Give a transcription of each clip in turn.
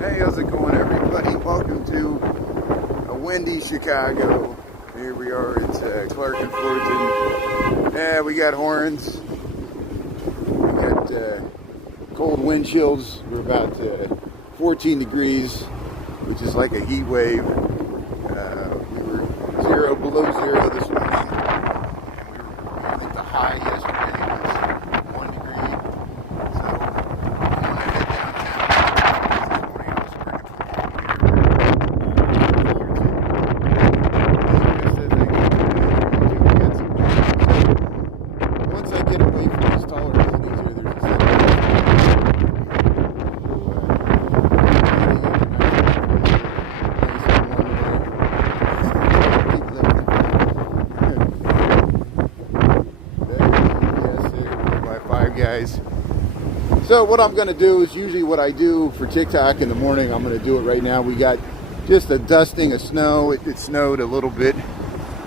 Hey, how's it going, everybody? Welcome to a windy Chicago. Here we are at Clark and Fullerton. Yeah, we got horns. We got cold wind chills. We're about 14 degrees, which is like a heat wave. We were below zero this morning. I think the high yesterday was 1 degree. So I'm gonna head downtown. This morning I was bringing once I get away from these taller buildings here, there's a guys. So what I'm going to do is usually what I do for TikTok in the morning. I'm going to do it right now. We got just a dusting of snow. It snowed a little bit.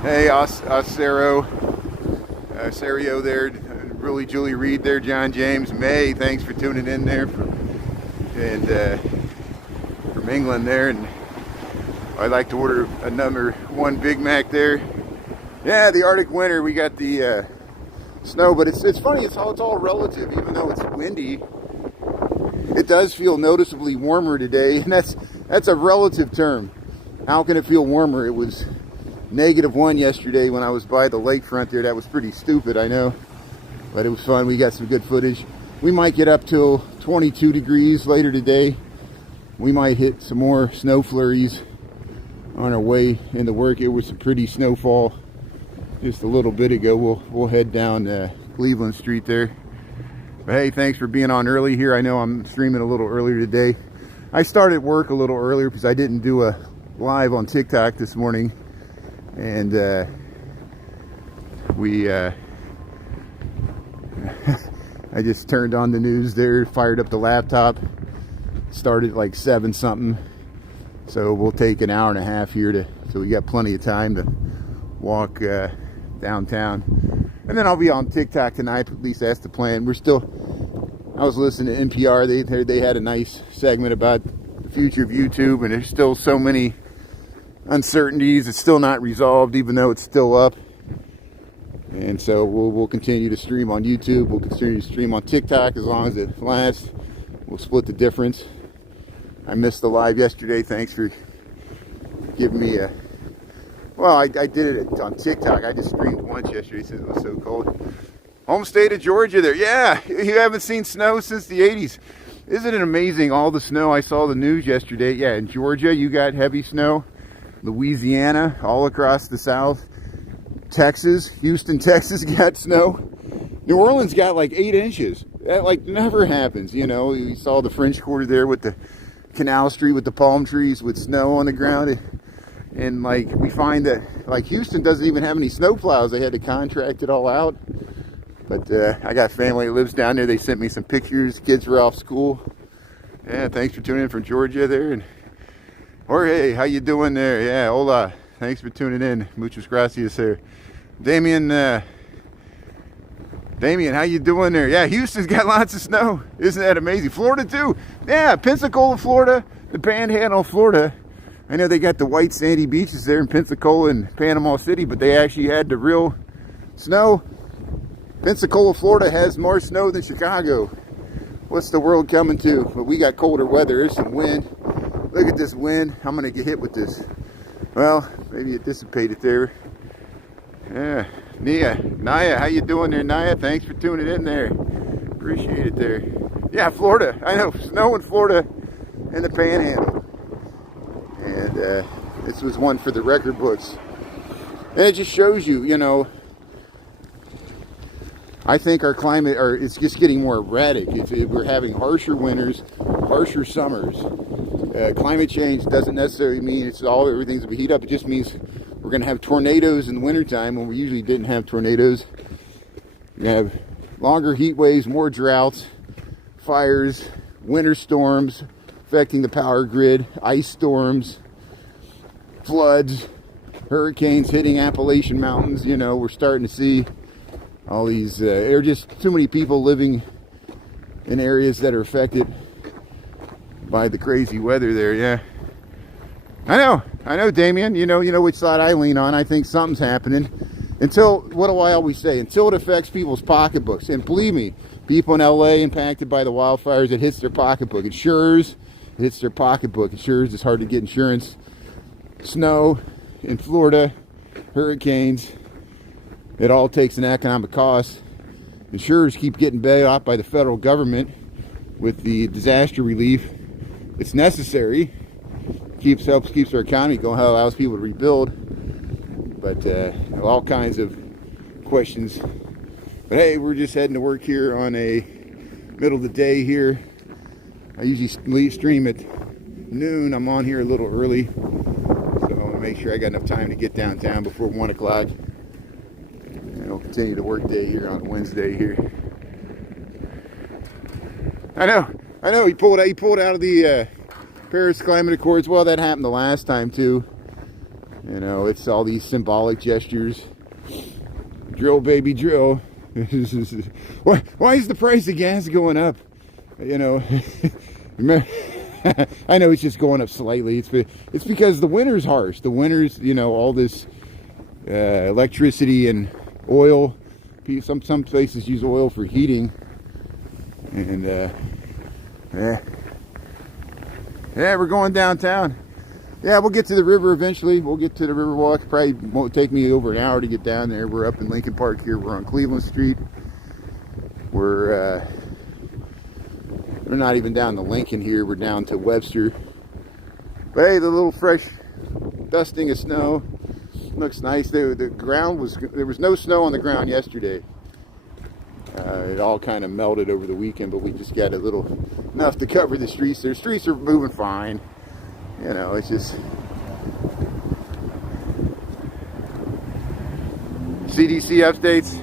Hey, Serio there, really Julie Reed there, John James, May, thanks for tuning in there, and from England there, and I'd like to order a #1 Big Mac there. Yeah, the Arctic winter, we got the snow, but it's funny, it's all relative. Even though it's windy, it does feel noticeably warmer today, and that's a relative term. How can it feel warmer? It was -1 yesterday when I was by the lakefront there. That was pretty stupid, I know, but it was fun. We got some good footage. We might get up till 22 degrees later today. We might hit some more snow flurries on our way into work. It was some pretty snowfall just a little bit ago. We'll head down Cleveland Street there. But hey, thanks for being on early here. I know I'm streaming a little earlier today. I started work a little earlier because I didn't do a live on TikTok this morning, and I just turned on the news there, fired up the laptop, started at like 7 something. So we'll take an hour and a half here so we got plenty of time to walk downtown, and then I'll be on TikTok tonight. At least that's the plan. I was listening to NPR. They had a nice segment about the future of YouTube, and there's still so many uncertainties. It's still not resolved, even though it's still up. And so we'll continue to stream on YouTube. We'll continue to stream on TikTok as long as it lasts. We'll split the difference. I missed the live yesterday. Thanks for giving me a... Well, I did it on TikTok. I just streamed once yesterday since it was so cold. Home state of Georgia there. Yeah, you haven't seen snow since the 80s. Isn't it amazing, all the snow? I saw the news yesterday. Yeah, in Georgia, you got heavy snow. Louisiana, all across the south. Texas, Houston, Texas got snow. New Orleans got like 8 inches. That like never happens, you know. You saw the French Quarter there with the Canal Street with the palm trees with snow on the ground. And like we find that like Houston doesn't even have any snow plows. They had to contract it all out. But I got family that lives down there. They sent me some pictures. Kids were off school. Yeah, thanks for tuning in from Georgia there. And Jorge, how you doing there? Yeah, hola. Thanks for tuning in. Muchas gracias there. Damien, how you doing there? Yeah, Houston's got lots of snow. Isn't that amazing? Florida too. Yeah, Pensacola, Florida. The Panhandle, Florida. I know they got the white sandy beaches there in Pensacola and Panama City, but they actually had the real snow. Pensacola, Florida has more snow than Chicago. What's the world coming to? But we got colder weather. There's some wind. Look at this wind. I'm going to get hit with this. Well, maybe it dissipated there. Yeah. Naya, how you doing there, Naya? Thanks for tuning in there. Appreciate it there. Yeah, Florida. I know. Snow in Florida and the Panhandle. And this was one for the record books. And it just shows you, you know, I think our climate, it's just getting more erratic. We're having harsher winters, harsher summers. Climate change doesn't necessarily mean everything's going to heat up. It just means we're going to have tornadoes in the wintertime when we usually didn't have tornadoes. We have longer heat waves, more droughts, fires, winter storms affecting the power grid, ice storms, floods, hurricanes hitting Appalachian Mountains. You know, we're starting to see all these, there are just too many people living in areas that are affected by the crazy weather there. Yeah, I know, Damien. You know which side I lean on. I think something's happening. Until, what do I always say? Until it affects people's pocketbooks. And believe me, people in LA impacted by the wildfires, it hits their pocketbook. Insurers, it hits their pocketbook. Insurers, it's hard to get insurance. Snow in Florida, hurricanes, it all takes an economic cost. Insurers keep getting bailed out by the federal government with the disaster relief. It's necessary. Helps keeps our economy going, allows people to rebuild. But all kinds of questions. But hey, we're just heading to work here on a middle of the day here. I usually stream at noon. I'm on here a little early, so I'm gonna make sure I got enough time to get downtown before 1 o'clock. And I'll continue the work day here on Wednesday here. I know. He pulled out of the Paris Climate Accords. Well, that happened the last time too. You know, it's all these symbolic gestures. Drill, baby, drill. Why is the price of gas going up? You know, I know it's just going up slightly. It's because the winter's harsh. The winter's, you know, all this electricity and oil. Some places use oil for heating. And yeah, we're going downtown. Yeah, we'll get to the river eventually. We'll get to the river walk. Probably won't take me over an hour to get down there. We're up in Lincoln Park here. We're on Cleveland Street. We're not even down to Lincoln here. We're down to Webster. But hey, the little fresh dusting of snow looks nice. The ground there was no snow on the ground yesterday. It all kind of melted over the weekend, but we just got enough to cover the streets. The streets are moving fine. You know, it's just CDC updates.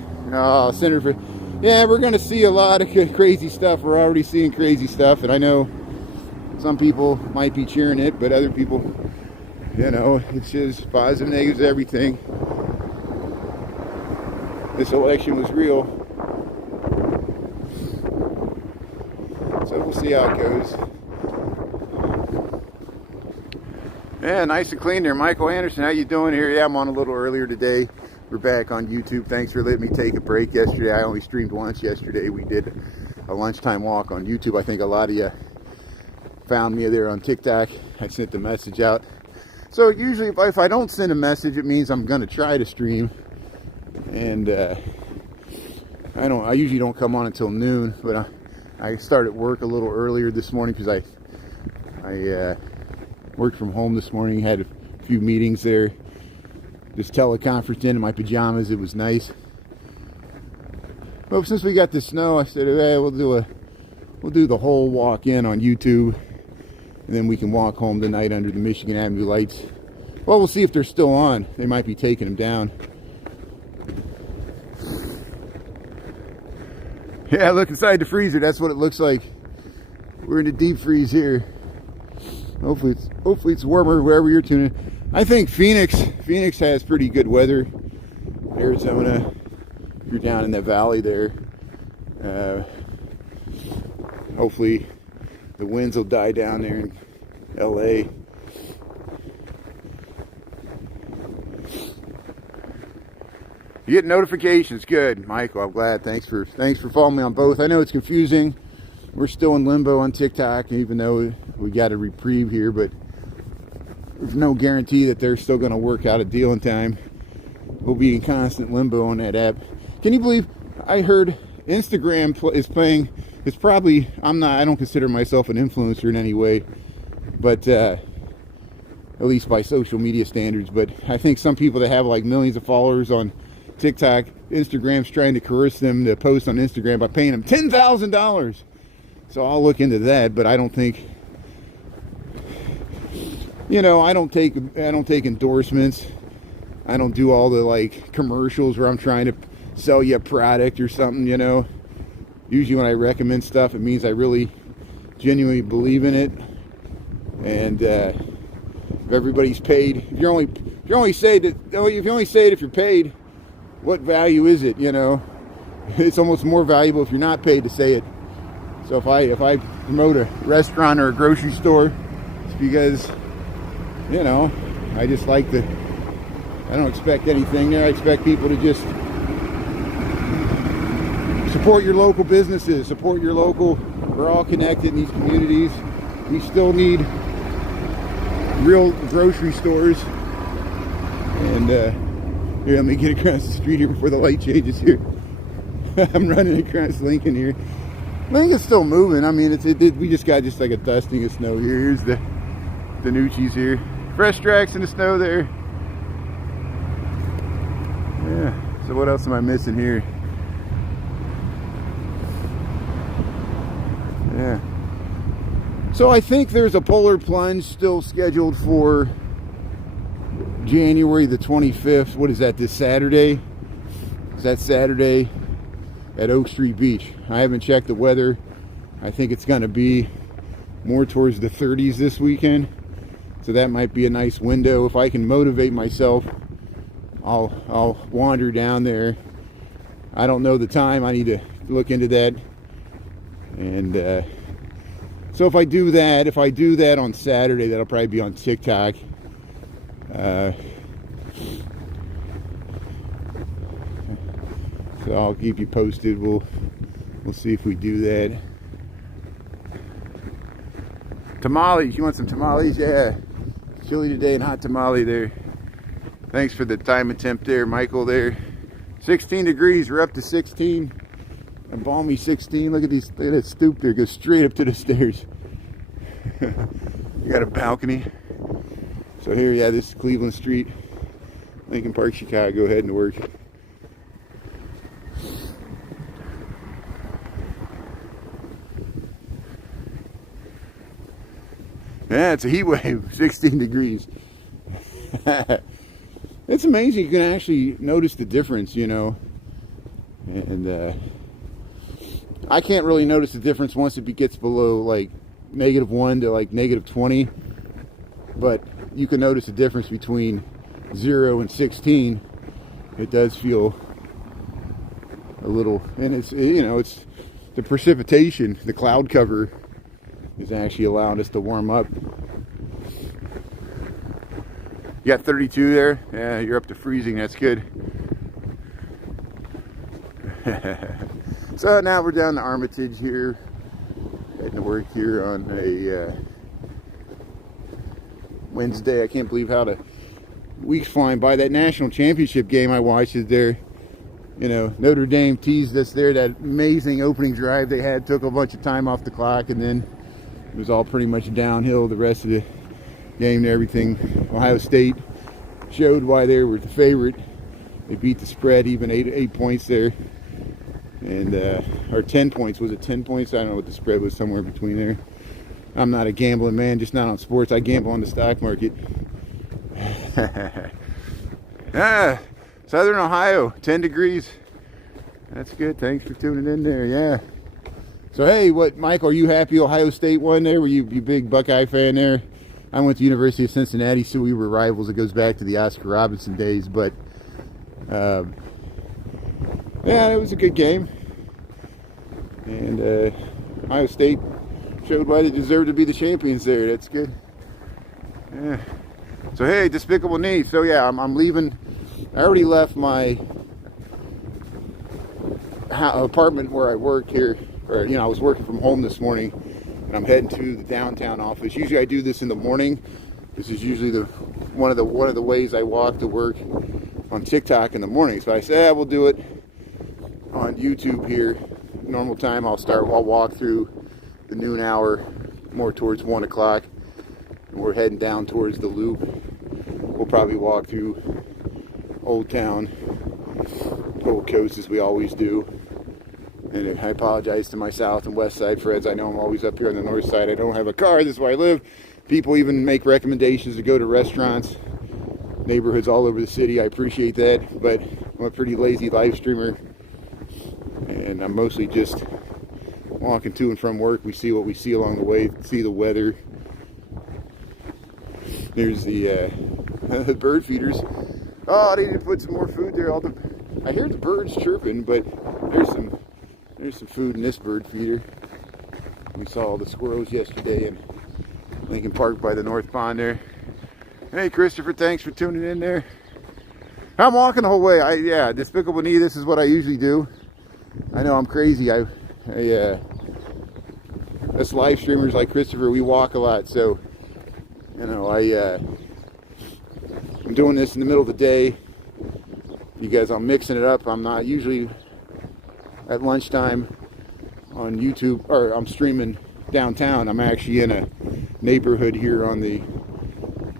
Center for, yeah, we're going to see a lot of crazy stuff. We're already seeing crazy stuff, and I know some people might be cheering it, but other people, you know, it's just positive, negatives, everything. This election was real, so we'll see how it goes. Yeah, nice and clean there. Michael Anderson, how you doing here? Yeah, I'm on a little earlier today. We're back on YouTube. Thanks for letting me take a break yesterday. I only streamed once yesterday. We did a lunchtime walk on YouTube. I think a lot of you found me there on TikTok. I sent the message out. So usually if I don't send a message, it means I'm going to try to stream. And I usually don't come on until noon, but I started work a little earlier this morning because I worked from home this morning, had a few meetings there. Just teleconferenced in my pajamas. It was nice. Well, since we got the snow, I said, hey, we'll do the whole walk in on YouTube, and then we can walk home tonight under the Michigan Avenue lights. Well, we'll see if they're still on. They might be taking them down. Yeah, look inside the freezer. That's what it looks like. We're in the deep freeze here. Hopefully it's warmer wherever you're tuning. I think Phoenix has pretty good weather. Arizona, you're down in that valley there. Hopefully the winds will die down there in LA. You get notifications, good, Michael. I'm glad. Thanks for following me on both. I know it's confusing. We're still in limbo on TikTok, even though we got a reprieve here, but there's no guarantee that they're still going to work out a deal in time. We'll be in constant limbo on that app. Can you believe I heard Instagram is playing? It's probably, I don't consider myself an influencer in any way, but at least by social media standards. But I think some people that have like millions of followers on TikTok, Instagram's trying to coerce them to post on Instagram by paying them $10,000. So I'll look into that, but I don't think, you know, I don't take endorsements. I don't do all the like commercials where I'm trying to sell you a product or something, you know. Usually when I recommend stuff, it means I really genuinely believe in it. And if everybody's paid, if you only say it if you're paid, what value is it, you know? It's almost more valuable if you're not paid to say it. So if promote a restaurant or a grocery store because, you know, I just like I don't expect anything there. I expect people to just support your local businesses, support your local. We're all connected in these communities. We still need real grocery stores. And here, let me get across the street here before the light changes here. I'm running across Lincoln here. Lincoln's still moving. I mean, we just got just like a dusting of snow here. Here's the Nucci's here. Fresh tracks in the snow there. Yeah. So what else am I missing here? Yeah. So I think there's a polar plunge still scheduled for January the 25th. What is that, this Saturday? Is that Saturday at Oak Street Beach? I haven't checked the weather. I think it's going to be more towards the 30s this weekend. So that might be a nice window. If I can motivate myself, I'll wander down there. I don't know the time. I need to look into that. And so if I do that on Saturday, that'll probably be on TikTok. So I'll keep you posted. We'll see if we do that. Tamales, you want some tamales? Yeah. Chilly today and hot tamale there. Thanks for the time and temp there, Michael there. 16 degrees, we're up to 16. A balmy 16. Look at that stoop there, goes straight up to the stairs. You got a balcony. So here, yeah, this is Cleveland Street, Lincoln Park, Chicago, heading to work. Yeah, it's a heat wave, 16 degrees. It's amazing you can actually notice the difference, you know. And I can't really notice the difference once it gets below like -1 to like -20. But you can notice the difference between 0 and 16. It does feel a little, and it's, you know, it's the precipitation, the cloud cover is actually allowing us to warm up. You got 32 there? Yeah, you're up to freezing. That's good. So now we're down to Armitage here, heading to work here on a Wednesday. I can't believe how the week's flying by. That national championship game I watched is there. You know, Notre Dame teased us there. That amazing opening drive they had took a bunch of time off the clock, and then it was all pretty much downhill the rest of the game and everything. Ohio State showed why they were the favorite. They beat the spread, even 8 points there. And or 10 points. Was it 10 points? I don't know what the spread was, somewhere between there. I'm not a gambling man, just not on sports. I gamble on the stock market. Southern Ohio, 10 degrees. That's good. Thanks for tuning in there. Yeah. So hey, what, Michael, are you happy Ohio State won there? Were you big Buckeye fan there? I went to University of Cincinnati, so we were rivals. It goes back to the Oscar Robertson days, but yeah, it was a good game. And Ohio State showed why they deserve to be the champions there. That's good. Yeah. So hey, Despicable Me. So yeah, I'm leaving. I already left my apartment where I work here, or you know, I was working from home this morning, and I'm heading to the downtown office. Usually I do this in the morning. This is usually one of the ways I walk to work on TikTok in the morning. So I said, we'll do it on YouTube here. Normal time, I'll walk through the noon hour, more towards 1 o'clock. And we're heading down towards the Loop. We'll probably walk through Old Town, Gold Coast, as we always do. And I apologize to my South and West Side friends. I know I'm always up here on the North Side. I don't have a car. This is where I live. People even make recommendations to go to restaurants, neighborhoods all over the city. I appreciate that, but I'm a pretty lazy live streamer, and I'm mostly just walking to and from work. We see what we see along the way, see the weather. There's the bird feeders. Oh, I need to put some more food there. I hear the birds chirping, but there's some food in this bird feeder. We saw all the squirrels yesterday in Lincoln Park by the North Pond there. Hey Christopher, thanks for tuning in there. I'm walking the whole way. Yeah, Despicable Me, this is what I usually do. I know I'm crazy. Us live streamers like Christopher, we walk a lot, so you know, I'm doing this in the middle of the day. You guys, I'm mixing it up. I'm not usually at lunchtime on YouTube, or I'm streaming downtown. I'm actually in a neighborhood here on the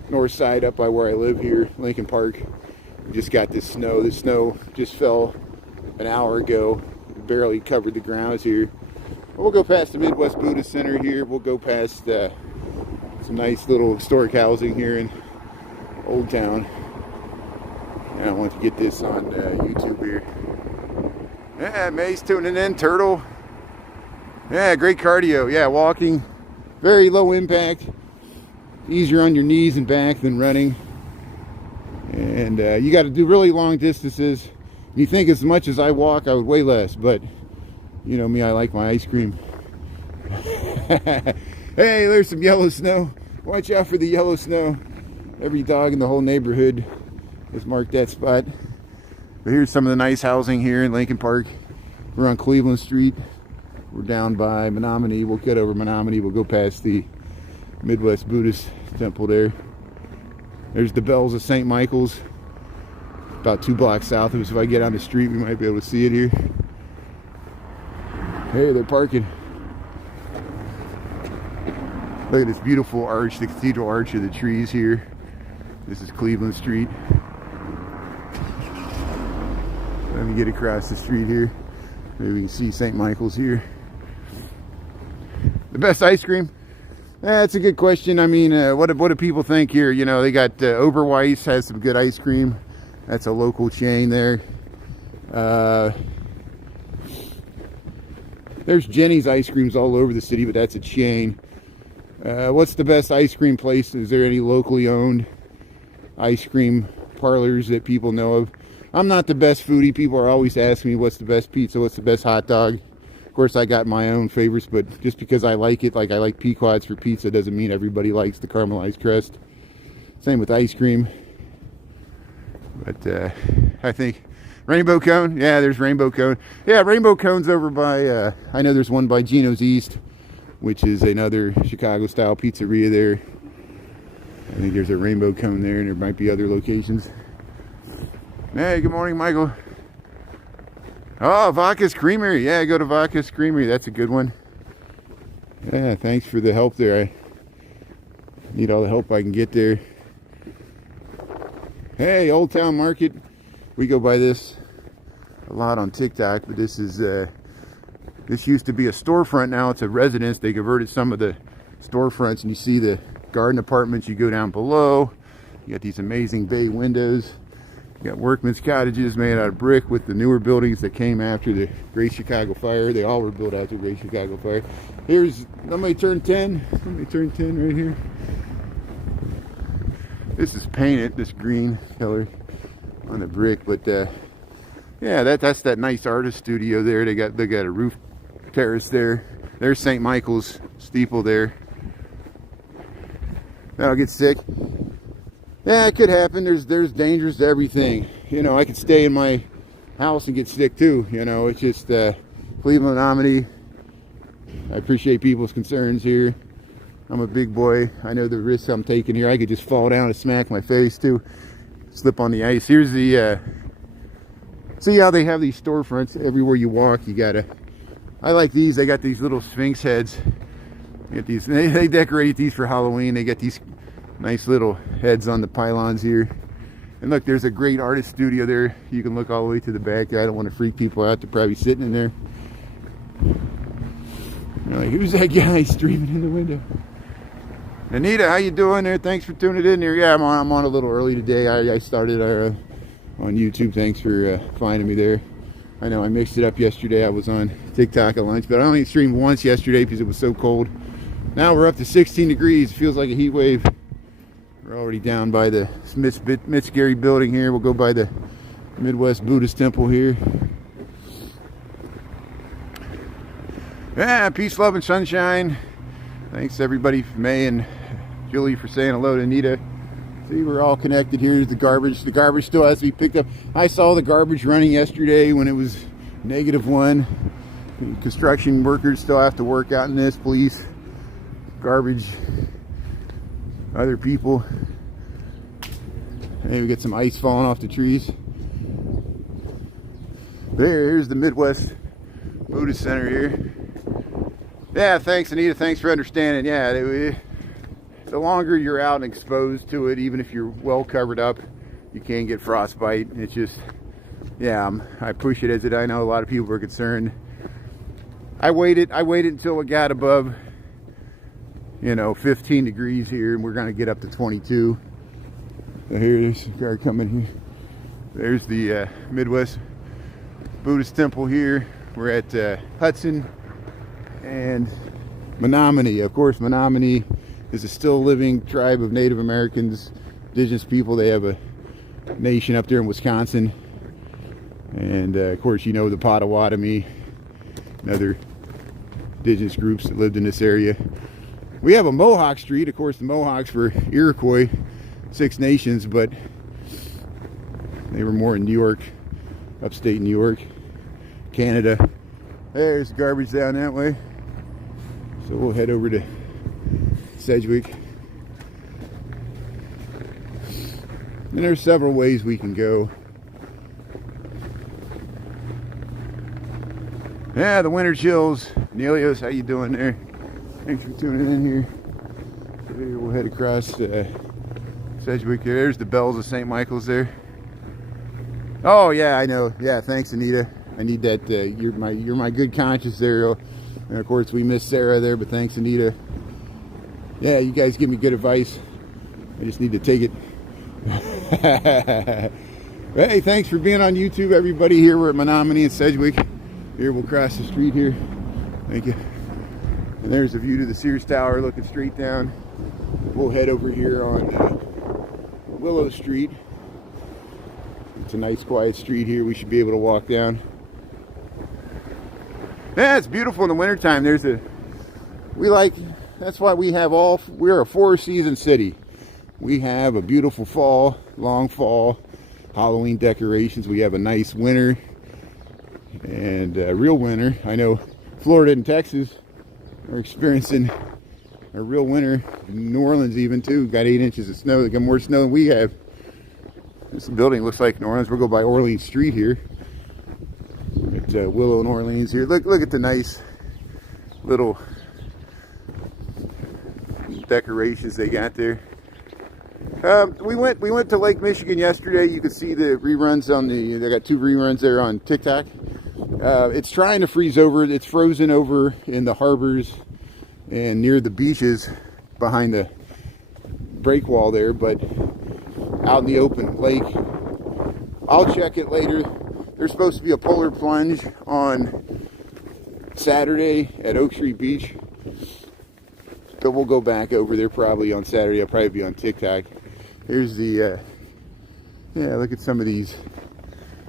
north side up by where I live here, Lincoln Park. We just got this snow. The snow just fell an hour ago. It barely covered the grounds here. We'll go past the Midwest Buddhist Center here. We'll go past some nice little historic housing here in Old Town. And I want to get this on YouTube here. Yeah, May's tuning in. Turtle. Yeah, great cardio. Yeah, walking. Very low impact. Easier on your knees and back than running. And you got to do really long distances. You think as much as I walk, I would weigh less. But, you know me, I like my ice cream. Hey, there's some yellow snow. Watch out for the yellow snow. Every dog in the whole neighborhood has marked that spot. But here's some of the nice housing here in Lincoln Park. We're on Cleveland Street. We're down by Menominee. We'll get over Menominee. We'll go past the Midwest Buddhist Temple there. There's the bells of St. Michael's. About 2 blocks south of us. If I get on the street, we might be able to see it here. Hey, they're parking. Look at this beautiful arch, the cathedral arch of the trees here. This is Cleveland Street. Let me get across the street here. Maybe we can see St. Michael's here. The best ice cream? That's a good question. I mean, what do people think here? You know, they got Oberweis has some good ice cream. That's a local chain there. There's Jenny's ice creams all over the city, but that's a chain. What's the best ice cream place? Is there any locally owned ice cream parlors that people know of? I'm not the best foodie. People are always asking me what's the best pizza, what's the best hot dog. Of course, I got my own favorites, but just because I like it, like I like Pequod's for pizza, doesn't mean everybody likes the caramelized crust. Same with ice cream. But I think Rainbow Cone. Yeah, there's Rainbow Cone. Yeah, Rainbow Cone's over by, I know there's one by Gino's East, which is another Chicago-style pizzeria there. I think there's a Rainbow Cone there, and there might be other locations. Hey, good morning, Michael. Oh, Vaca's Creamery. Yeah, go to Vaca's Creamery. That's a good one. Yeah, thanks for the help there. I need all the help I can get there. Hey, Old Town Market. We go by this a lot on TikTok, but this is this used to be a storefront. Now it's a residence. They converted some of the storefronts, and you see the garden apartments. You go down below. You got these amazing bay windows. You got workmen's cottages made out of brick with the newer buildings that came after the Great Chicago Fire. They all were built after the Great Chicago Fire. Here's, somebody turn 10. Somebody turn 10 right here. This is painted, this green color on the brick, but yeah, that's that nice artist studio there. They got a roof terrace there. There's St. Michael's steeple there. I'll get sick. Yeah, it could happen. There's dangers to everything. You know, I could stay in my house and get sick too. You know, it's just Cleveland Menominee. I appreciate people's concerns here. I'm a big boy. I know the risks I'm taking here. I could just fall down and smack my face too. Slip on the ice. Here's the see how they have these storefronts everywhere you walk. You gotta, I like these. They got these little Sphinx heads. You get these. They decorate these for Halloween. They got these nice little heads on the pylons here. And look, there's a great artist studio there. You can look all the way to the back. I don't want to freak people out. They're probably sitting in there. You're like, who's that guy streaming in the window? Anita, how you doing there? Thanks for tuning in here. Yeah, I'm on a little early today. I started on YouTube. Thanks for finding me there. I know I mixed it up yesterday. I was on TikTok at lunch, but I only streamed once yesterday because it was so cold. Now we're up to 16 degrees. It feels like a heat wave. We're already down by the Smith-Gary building here. We'll go by the Midwest Buddhist Temple here. Yeah, peace, love, and sunshine. Thanks everybody, May and Julie, for saying hello to Anita. See, we're all connected. Here's the garbage. The garbage still has to be picked up. I saw the garbage running yesterday when it was -1. Construction workers still have to work out in this. Police, garbage, other people. Hey, we got some ice falling off the trees. Here's the Midwest Buddhist Center here. Yeah, thanks Anita, thanks for understanding. Yeah, the longer you're out and exposed to it, even if you're well covered up, you can get frostbite. It's just, yeah, I push it as it. I know a lot of people are concerned. I waited until it got above, 15 degrees here, and we're gonna get up to 22. So here's a car coming here. There's the Midwest Buddhist temple here. We're at Hudson and Menominee. Of course, Menominee is a still living tribe of Native Americans, indigenous people. They have a nation up there in Wisconsin. And of course, the Potawatomi and other indigenous groups that lived in this area. We have a Mohawk Street. Of course, the Mohawks were Iroquois, Six Nations, but they were more in New York, upstate New York, Canada. There's garbage down that way. So we'll head over to Sedgwick. And there's several ways we can go. Yeah, the winter chills. Nelios, how you doing there? Thanks for tuning in here. So here we'll head across Sedgwick. There's the bells of St. Michael's there. Oh yeah, I know. Yeah, thanks Anita. I need that. You're my good conscience there. And of course we miss Sarah there, but thanks Anita. Yeah, you guys give me good advice. I just need to take it. Hey, thanks for being on YouTube, everybody. Here we're at Menominee and Sedgwick. Here we'll cross the street here. Thank you. And there's a view to the Sears Tower looking straight down. We'll head over here on Willow Street. It's a nice quiet street here. We should be able to walk down. Yeah, it's beautiful in the wintertime. That's why we're a 4-season city. We have a beautiful fall, long fall, Halloween decorations. We have a nice winter and a real winter. I know Florida and Texas are experiencing a real winter. New Orleans even too. Got 8 inches of snow. They got more snow than we have. This building looks like New Orleans. We'll go by Orleans Street here. At Willow and Orleans here. Look at the nice little decorations they got there. We went to Lake Michigan yesterday. You could see the reruns they got 2 reruns there on TikTok. It's trying to freeze over. It's frozen over in the harbors and near the beaches behind the break wall there, but out in the open lake. I'll check it later. There's supposed to be a polar plunge on Saturday at Oak Street Beach. But we'll go back over there probably on Saturday. I'll probably be on TikTok. Here's the, look at some of these.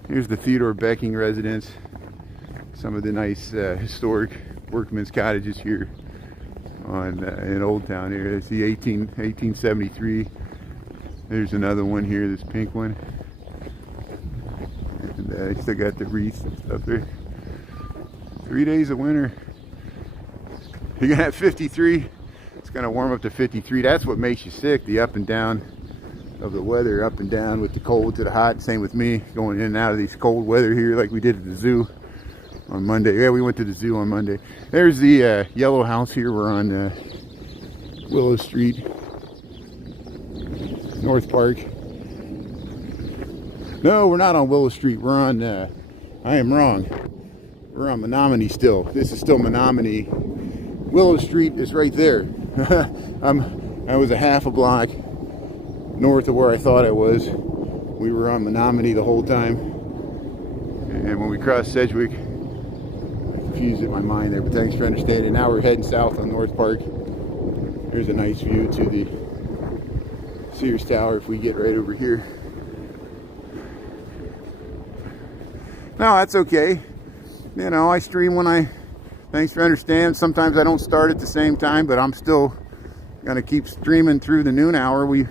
Here's the Theodore Becking residence. Some of the nice historic workmen's cottages here in Old Town here. It's the 1873. There's another one here, this pink one. And I still got the wreaths and stuff there. 3 days of winter. You're gonna have 53. It's gonna warm up to 53. That's what makes you sick, the up and down of the weather, up and down with the cold to the hot. Same with me, going in and out of these cold weather here like we did at the zoo on Monday. Yeah, we went to the zoo on Monday. There's the yellow house here. We're on Willow Street, North Park. No, we're not on Willow Street. We're on, I am wrong. We're on Menominee still. This is still Menominee. Willow Street is right there. I was a half a block north of where I thought I was. We were on Menominee the whole time. And when we crossed Sedgwick, I confused my mind there, but thanks for understanding. Now we're heading south on North Park. There's a nice view to the Sears Tower if we get right over here. No, that's okay. I stream when I Thanks for understanding. Sometimes I don't start at the same time, but I'm still gonna keep streaming through the noon hour. I'm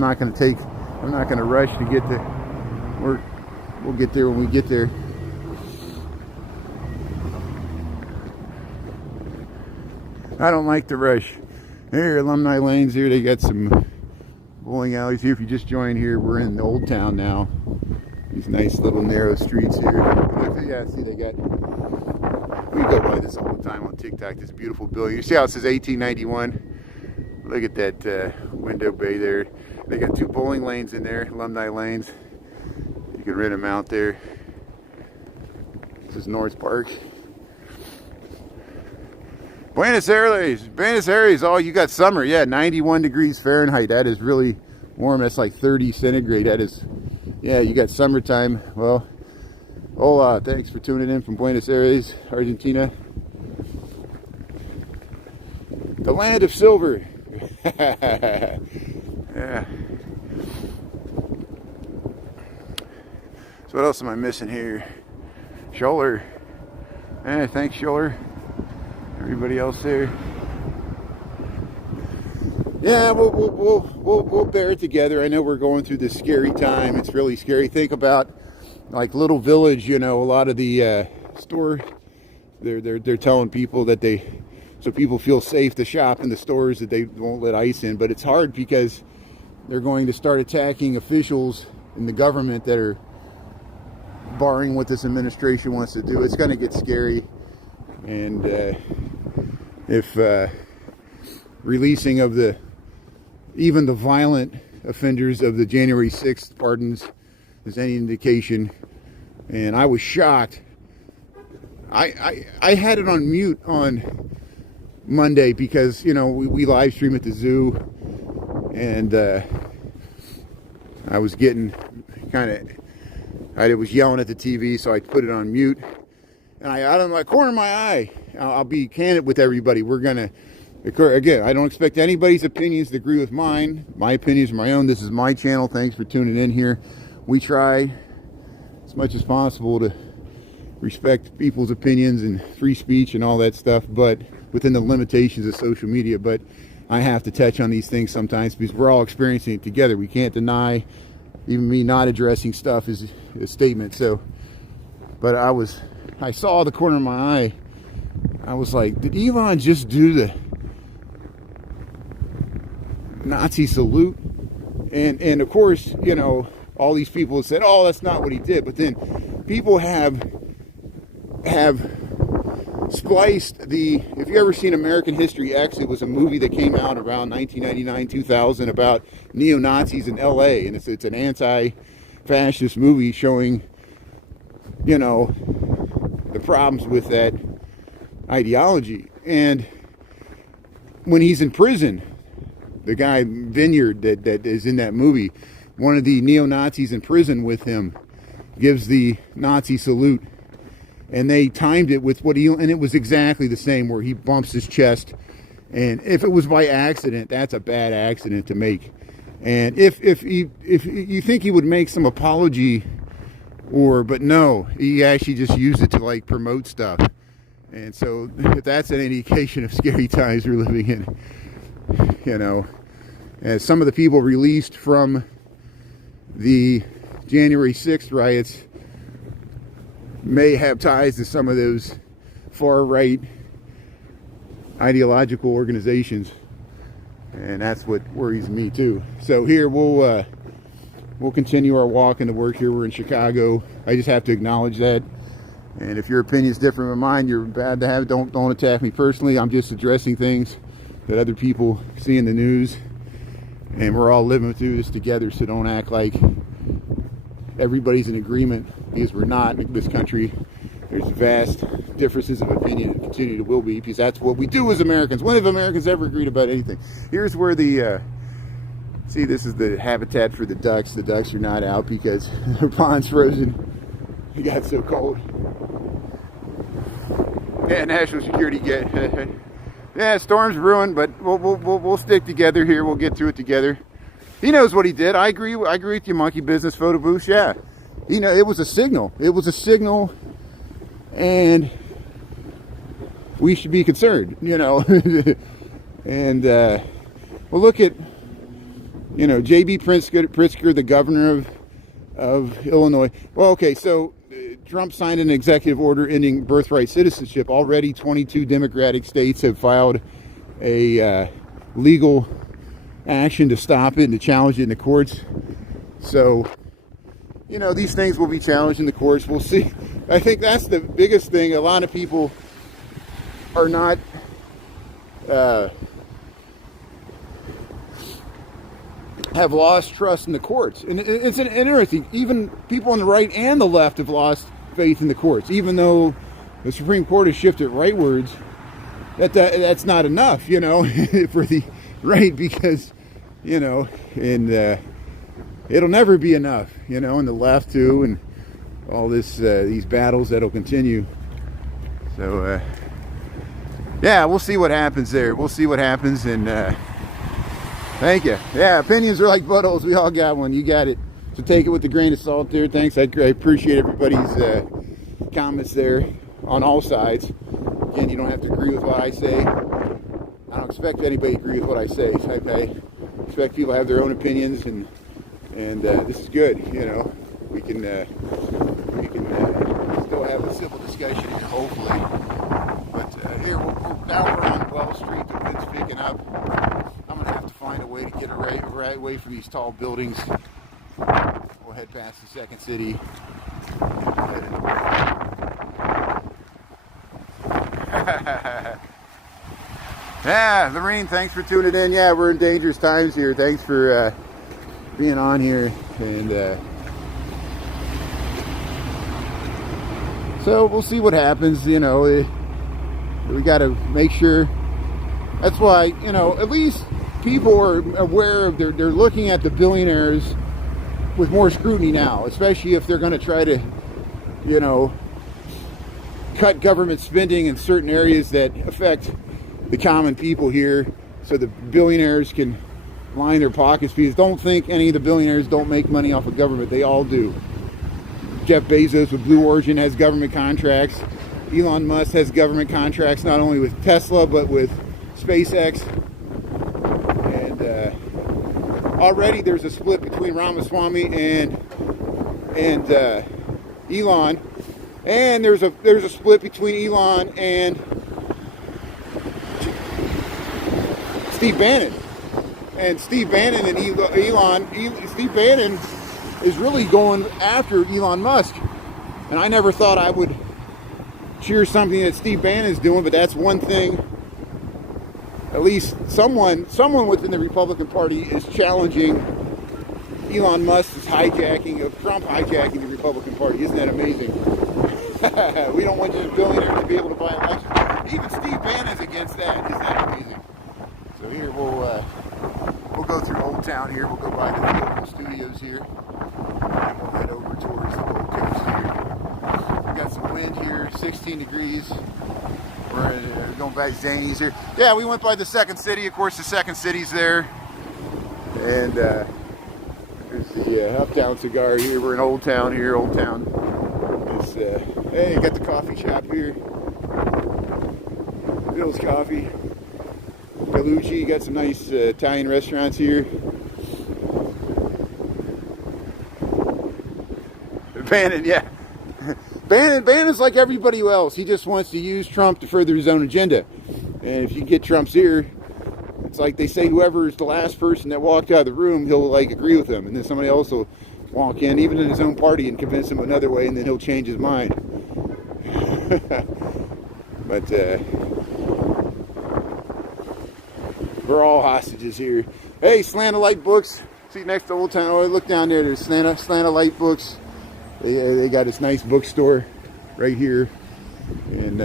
not gonna rush to get to work. We'll get there when we get there. I don't like to rush. Here, Alumni Lanes here, they got some bowling alleys here. If you just joined here, we're in Old Town now. These nice little narrow streets here. Yeah, see, we go by this all the time on TikTok, this beautiful building. You see how it says 1891? Look at that window bay there. They got 2 bowling lanes in there, Alumni Lanes. You can rent them out there. This is North Park. Buenos Aires. Oh, you got summer. Yeah, 91 degrees Fahrenheit. That is really warm. That's like 30 centigrade. That is, yeah, you got summertime. Well, hola. Thanks for tuning in from Buenos Aires, Argentina. The land of silver. Yeah. So what else am I missing here? Scholler. Thanks, Scholler. Everybody else there. Yeah, we'll bear it together. I know we're going through this scary time. It's really scary. Think about like Little Village. You know, a lot of the store, they're telling people that so people feel safe to shop in the stores, that they won't let ICE in. But it's hard because they're going to start attacking officials in the government that are barring what this administration wants to do. It's going to get scary. And if releasing of even the violent offenders of the January 6th pardons is any indication, and I was shocked. I had it on mute on Monday because, you know, we live stream at the zoo, and I was getting I was yelling at the TV, so I put it on mute. And out of my corner of my eye, I'll be candid with everybody. Again, I don't expect anybody's opinions to agree with mine. My opinions are my own. This is my channel. Thanks for tuning in here. We try as much as possible to respect people's opinions and free speech and all that stuff, but within the limitations of social media. But I have to touch on these things sometimes because we're all experiencing it together. We can't deny, even me not addressing stuff is a statement. So, but I saw the corner of my eye. I was like, did Elon just do the Nazi salute? And of course, you know, all these people said, oh, that's not what he did. But then people have spliced if you ever seen American History X, it was a movie that came out around 1999, 2000 about neo-Nazis in LA. And it's an anti-fascist movie showing, you know, the problems with that ideology. And when he's in prison, the guy Vineyard that is in that movie, one of the neo-Nazis in prison with him gives the Nazi salute, and they timed it with and it was exactly the same, where he bumps his chest. And if it was by accident, that's a bad accident to make. And if you think he would make some apology, but no, he actually just used it to like promote stuff. And so that's an indication of scary times we're living in, you know. As some of the people released from the January 6th riots may have ties to some of those far-right ideological organizations, and that's what worries me too. So here we'll continue our walk into work. Here we're in Chicago. I just have to acknowledge that. And if your opinion is different from mine, you're bad to have. Don't attack me personally. I'm just addressing things that other people see in the news, and we're all living through this together. So don't act like everybody's in agreement, because we're not in this country. There's vast differences of opinion, and continue to will be, because that's what we do as Americans. When have Americans ever agreed about anything? Here's where see, this is the habitat for the ducks. The ducks are not out because their pond's frozen. It got so cold. Yeah, national security get. Yeah, storm's ruined, but we'll stick together here. We'll get through it together. He knows what he did. I agree with you, monkey business photo booth. Yeah, you know, it was a signal. It was a signal, and we should be concerned, you know. And well, look at, you know, J.B. Pritzker, the governor of Illinois. Well, okay, so Trump signed an executive order ending birthright citizenship. Already 22 Democratic states have filed a legal action to stop it and to challenge it in the courts. So, you know, these things will be challenged in the courts. We'll see. I think that's the biggest thing. A lot of people are not have lost trust in the courts. And it's an interesting, even people on the right and the left have lost faith in the courts, even though the Supreme Court has shifted rightwards. That's not enough, you know, for the right, because, you know, and it'll never be enough, you know, and the left too, and all this these battles that'll continue. So yeah, we'll see what happens there. We'll see what happens. And thank you. Yeah, opinions are like buttholes. We all got one. You got it. So take it with a grain of salt there. Thanks. I appreciate everybody's comments there on all sides. Again, you don't have to agree with what I say. I don't expect anybody to agree with what I say. I expect people to have their own opinions, and this is good. You know, we can still have a civil discussion here, hopefully. But here now we're on Wells Street. The wind's picking up. I'm gonna have to find a way to get right away from these tall buildings. We'll head past the second city. Yeah, Lorene, thanks for tuning in. Yeah, we're in dangerous times here. Thanks for being on here. And so we'll see what happens. You know, we got to make sure. That's why, you know, at least people are aware of, they're looking at the billionaires with more scrutiny now, especially if they're going to try to, you know, cut government spending in certain areas that affect the common people here, so the billionaires can line their pockets. Because don't think any of the billionaires don't make money off of government. They all do. Jeff Bezos with Blue Origin has government contracts. Elon Musk has government contracts, not only with Tesla but with SpaceX. And already there's a split between Ramaswamy and Elon. And there's a split between Elon and Steve Bannon. And Steve Bannon and Steve Bannon is really going after Elon Musk. And I never thought I would cheer something that Steve Bannon is doing, but that's one thing. At least someone within the Republican Party is challenging Elon Musk's hijacking of Trump hijacking the Republican Party. Isn't that amazing? We don't want the billionaires to be able to buy elections. Even Steve Bannon's against that. Isn't that amazing? So here we'll go through Old Town here. We'll go by the local studios here, and we'll head over towards the Gold Coast here. We got some wind here, 16 degrees. We're going by Zanies here. Yeah, we went by the second city. Of course, the second city's there. And there's the Uptown Cigar here. We're in Old Town here. Old Town is, hey, got the coffee shop here. Bill's Coffee. Bellucci, got some nice Italian restaurants here. Bannon, yeah. Bannon's like everybody else. He just wants to use Trump to further his own agenda. And if you get Trump's ear, it's like they say, whoever is the last person that walked out of the room, he'll like agree with him. And then somebody else will walk in, even in his own party, and convince him another way, and then he'll change his mind. But we're all hostages here. Hey, Slant of Light Books. See next to Old Town. Oh, look down there. There's Slant of Light Books. They got this nice bookstore right here in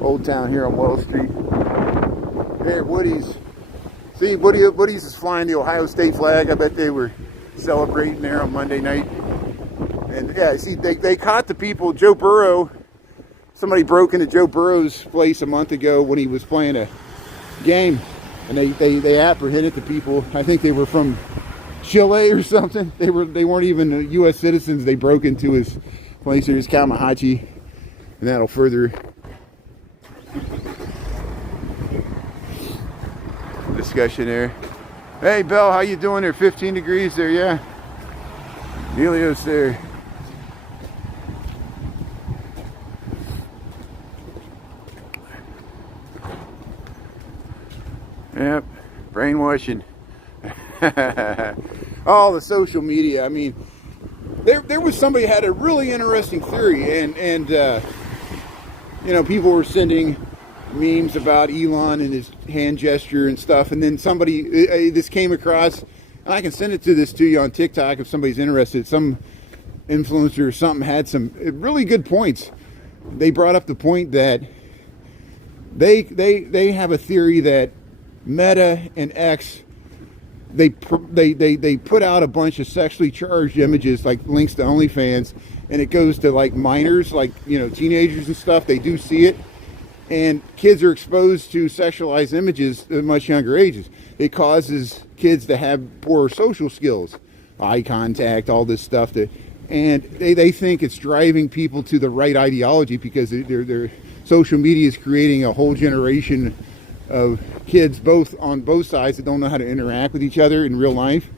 Old Town here on Wall Street. Here at Woody's. See, Woody's is flying the Ohio State flag. I bet they were celebrating there on Monday night. And yeah, see, they caught the people. Joe Burrow. Somebody broke into Joe Burrow's place a month ago when he was playing a game, and they apprehended the people. I think they were from Chile or something. They weren't even U.S. citizens. They broke into his place. There's Kamahachi, and that'll further discussion there. Hey, Bell, how you doing there? 15 degrees there, yeah. Delios there. Yep, brainwashing. All the social media. I mean, there was somebody had a really interesting theory, and you know, people were sending memes about Elon and his hand gesture and stuff, and then somebody this came across, and I can send it to you on TikTok if somebody's interested. Some influencer or something had some really good points. They brought up the point that they have a theory that Meta and X, they put out a bunch of sexually charged images, like links to OnlyFans, and it goes to like minors, like, you know, teenagers and stuff. They do see it, and kids are exposed to sexualized images at much younger ages. It causes kids to have poor social skills, eye contact, all this stuff. And they think it's driving people to the right ideology, because their social media is creating a whole generation of kids on both sides that don't know how to interact with each other in real life,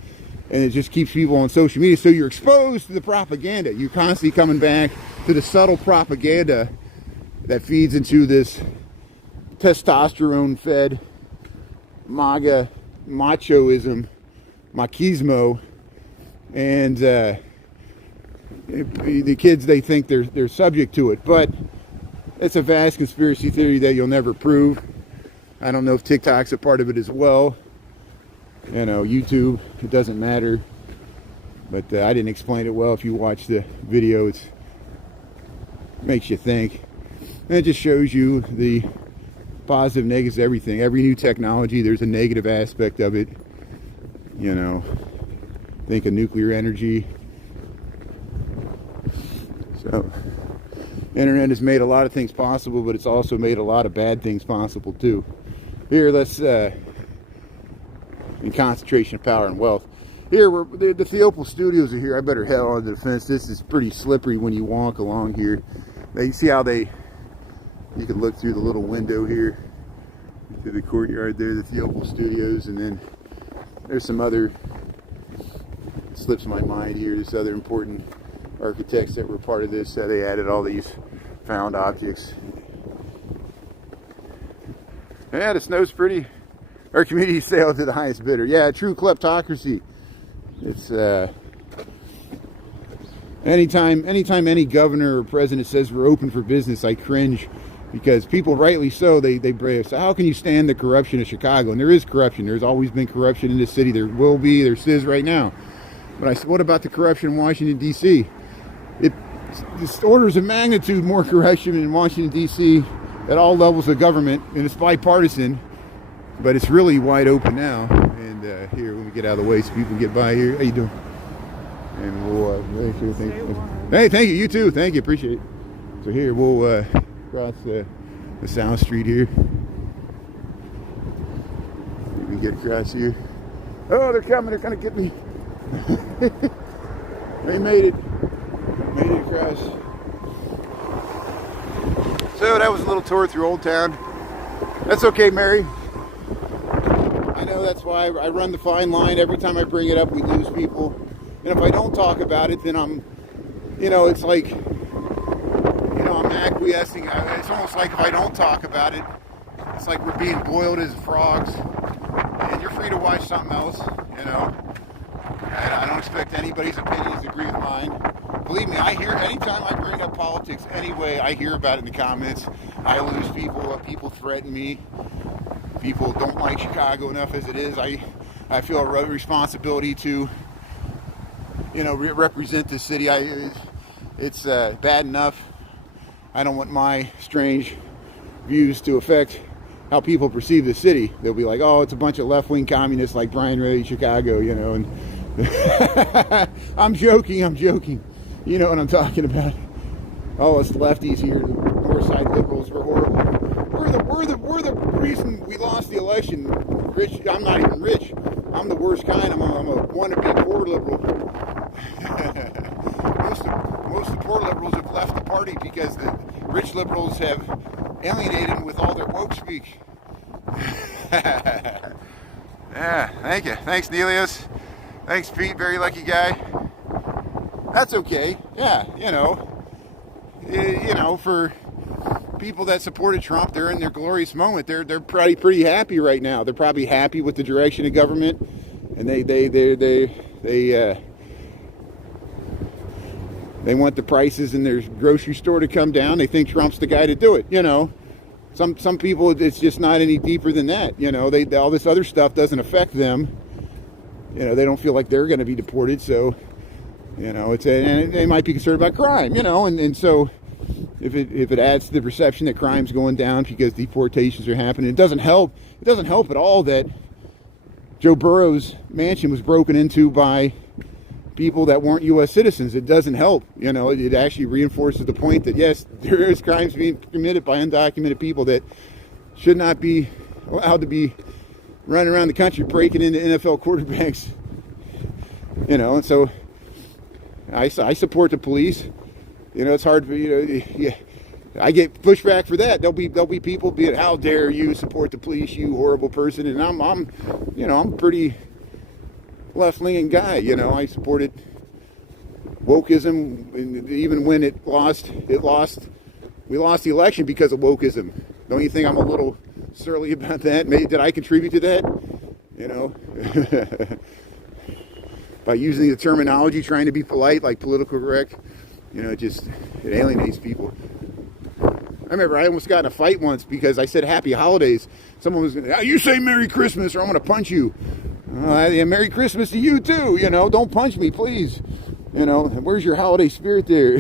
and it just keeps people on social media. So you're exposed to the propaganda. You're constantly coming back to the subtle propaganda that feeds into this testosterone-fed MAGA machoism, machismo, and the kids, they think they're subject to it. But it's a vast conspiracy theory that you'll never prove. I don't know if TikTok's a part of it as well. You know, YouTube, it doesn't matter. But I didn't explain it well. If you watch the video, it makes you think. And it just shows you the positive, negatives, everything. Every new technology, there's a negative aspect of it. You know, think of nuclear energy. So, internet has made a lot of things possible, but it's also made a lot of bad things possible too. Here, let's in concentration of power and wealth. Here, the Theopal Studios are here. I better head on to the fence. This is pretty slippery when you walk along here. Now, you see how you can look through the little window here to the courtyard there, the Theopal Studios, and then there's some other, slips my mind here, there's other important architects that were part of this. They added all these found objects. Yeah, the snow's pretty. Our community sale to the highest bidder. Yeah, true kleptocracy. It's anytime any governor or president says we're open for business, I cringe, because people, rightly so, they brave. So how can you stand the corruption of Chicago? And there is corruption. There's always been corruption in this city. There will be. There is right now. But I said, what about the corruption in Washington, D.C.? It's orders of magnitude more corruption in Washington, D.C. at all levels of government, and it's bipartisan, but it's really wide open now. And here, let me get out of the way so people can get by here. How you doing? And we'll make sure. Thank you. Hey, thank you. You too. Thank you. Appreciate it. So here, we'll cross the South Street here. We can get across here. Oh, they're coming. They're gonna get me. They made it. Made it across. So that was a little tour through Old Town. That's okay, Mary. I know that's why I run the fine line. Every time I bring it up, we lose people. And if I don't talk about it, then I'm, it's like, I'm acquiescing. It's almost like if I don't talk about it, it's like we're being boiled as frogs. And you're free to watch something else, I don't expect anybody's opinions to agree with mine. Believe me, I hear, anytime I bring up politics anyway, I hear about it in the comments. I lose people, people threaten me. People don't like Chicago enough as it is. I feel a responsibility to, represent the city. It's bad enough. I don't want my strange views to affect how people perceive the city. They'll be like, oh, it's a bunch of left-wing communists like Brian Ray, Chicago, and I'm joking. You know what I'm talking about. Oh, us lefties here, the north side liberals, we're horrible. We're the reason we lost the election. Rich, I'm not even rich. I'm the worst kind. I'm a wannabe poor liberal. Most of the poor liberals have left the party because the rich liberals have alienated them with all their woke speak. Yeah, thank you. Thanks, Nelios. Thanks, Pete. Very lucky guy. That's okay. Yeah, for people that supported Trump, they're in their glorious moment. They're probably pretty happy right now. They're probably happy with the direction of government, and they want the prices in their grocery store to come down. They think Trump's the guy to do it. Some people, it's just not any deeper than that. All this other stuff doesn't affect them. They don't feel like they're going to be deported. So, and they might be concerned about crime. And so if it adds to the perception that crime's going down because deportations are happening, it doesn't help. It doesn't help at all that Joe Burrow's mansion was broken into by people that weren't U.S. citizens. It doesn't help. It actually reinforces the point that, yes, there is crimes being committed by undocumented people that should not be allowed to be running around the country breaking into NFL quarterbacks. And so I support the police. It's hard for, yeah, I get pushback for that. There'll be people being, how dare you support the police, you horrible person. And I'm a pretty left-leaning guy. I supported wokeism, and even when we lost the election because of wokeism. Don't you think I'm a little surly about that? Did I contribute to that? By using the terminology, trying to be polite, like political correct, it alienates people. I remember I almost got in a fight once because I said happy holidays. Someone was going, you say Merry Christmas or I'm going to punch you. Yeah, Merry Christmas to you too. Don't punch me, please. Where's your holiday spirit there?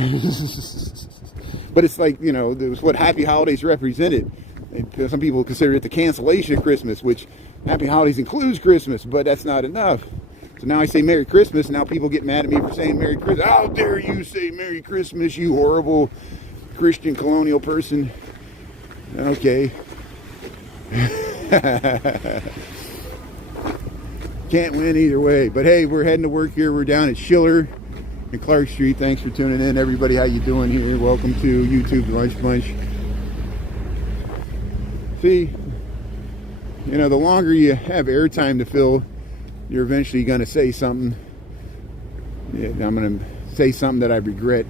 But it's like, it was what happy holidays represented. Some people consider it the cancellation of Christmas, which happy holidays includes Christmas, but that's not enough. So now I say Merry Christmas, and now people get mad at me for saying Merry Christmas. How dare you say Merry Christmas, you horrible Christian colonial person. Okay. Can't win either way. But hey, we're heading to work here. We're down at Schiller and Clark Street. Thanks for tuning in, everybody. How you doing here? Welcome to YouTube Lunch Bunch. See, the longer you have airtime to fill, you're eventually going to say something. Yeah, I'm going to say something that I regret.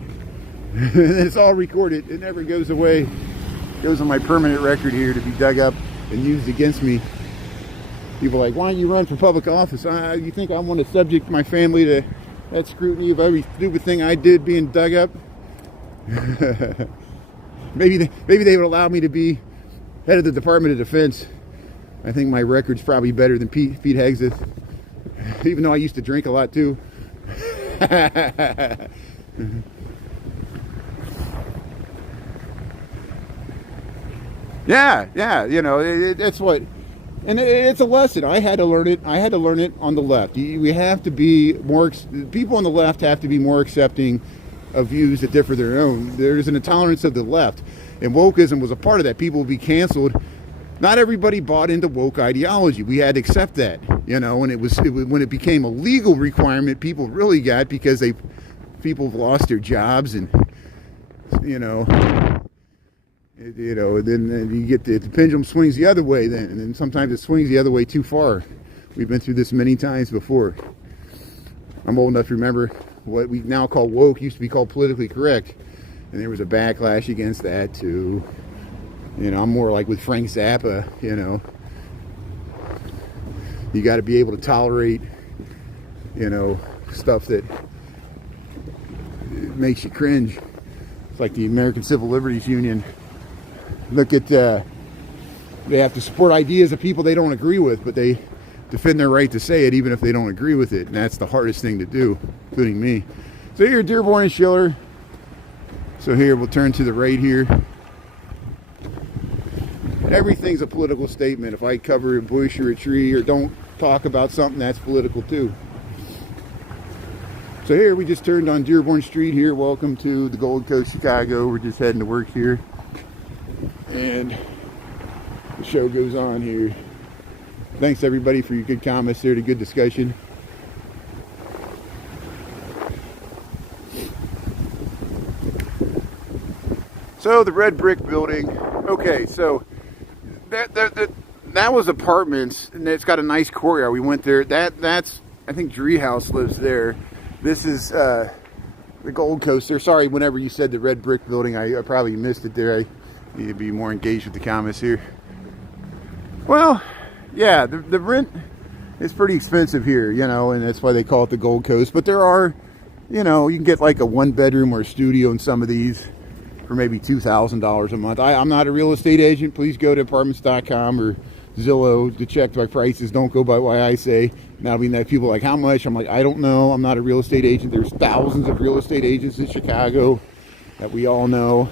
It's all recorded. It never goes away. It goes on my permanent record here to be dug up and used against me. People are like, why don't you run for public office? You think I want to subject my family to that scrutiny of every stupid thing I did being dug up? Maybe they would allow me to be head of the Department of Defense. I think my record's probably better than Pete Hegseth, even though I used to drink a lot too. Yeah, that's what, and it's a lesson. I had to learn it. I had to learn it on the left. We have to be more. People on the left have to be more accepting of views that differ their own. There's an intolerance of the left, and wokeism was a part of that. People would be canceled. Not everybody bought into woke ideology. We had to accept that, when when it became a legal requirement, people really got, because people have lost their jobs, and then you get the pendulum swings the other way then, and then sometimes it swings the other way too far. We've been through this many times before. I'm old enough to remember what we now call woke used to be called politically correct, and there was a backlash against that too. I'm more like with Frank Zappa, you got to be able to tolerate, stuff that makes you cringe. It's like the American Civil Liberties Union. Look at, they have to support ideas of people they don't agree with, but they defend their right to say it even if they don't agree with it. And that's the hardest thing to do, including me. So here, Dearborn and Schiller. So here, we'll turn to the right here. Everything's a political statement. If I cover a bush or a tree or don't talk about something, that's political too. So here, we just turned on Dearborn Street here. Welcome to the Gold Coast, Chicago. We're just heading to work here. And the show goes on here. Thanks everybody for your good comments there, the good discussion. So the red brick building. Okay, so that was apartments, and it's got a nice courtyard. We went there. That's I think Driehaus lives there. This is the Gold Coast there. Sorry, whenever you said the red brick building, I probably missed it there. I need to be more engaged with the comments here. Well, yeah, the rent is pretty expensive here, you know, and that's why they call it the Gold Coast. But there are, you know, you can get like a 1-bedroom or a studio in some of these for maybe $2,000 a month. I'm not a real estate agent. Please go to apartments.com or Zillow to check my prices. Don't go by what I say. Now, I mean, that people are like, how much? I'm like, I don't know. I'm not a real estate agent. There's thousands of real estate agents in Chicago that we all know.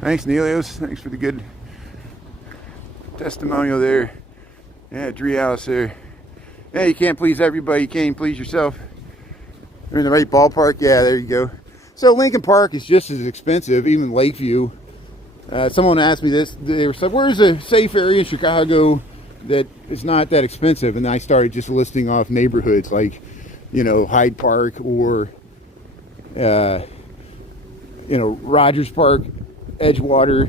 Thanks, Nelios. Thanks for the good testimonial there. Yeah, Driehaus there. Yeah, you can't please everybody. You can't even please yourself. You're in the right ballpark. Yeah, there you go. So Lincoln Park is just as expensive, even Lakeview. Someone asked me this. They were saying, where's a safe area in Chicago that is not that expensive? And I started just listing off neighborhoods like, you know, Hyde Park or, you know, Rogers Park, Edgewater.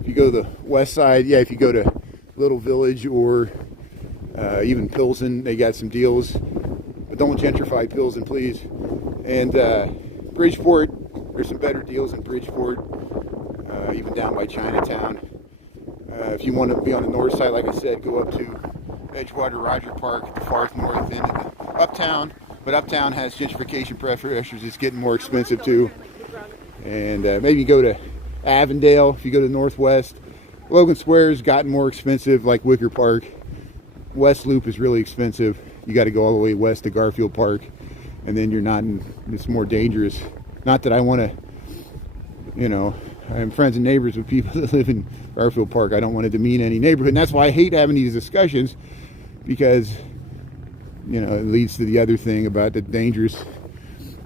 If you go to the west side, yeah, if you go to Little Village or even Pilsen, they got some deals. But don't gentrify Pilsen, please. And Bridgeport, there's some better deals in Bridgeport, even down by Chinatown. If you want to be on the north side, like I said, go up to Edgewater, Roger Park, at the far north end of the Uptown. But Uptown has gentrification pressures. It's getting more expensive too. And maybe go to Avondale if you go to the northwest. Logan Square's gotten more expensive, like Wicker Park. West Loop is really expensive. You got to go all the way west to Garfield Park, and then you're not in, it's more dangerous. Not that I want to, you know, I'm friends and neighbors with people that live in Garfield Park. I don't want to demean any neighborhood, and that's why I hate having these discussions, because, you know, it leads to the other thing about the dangerous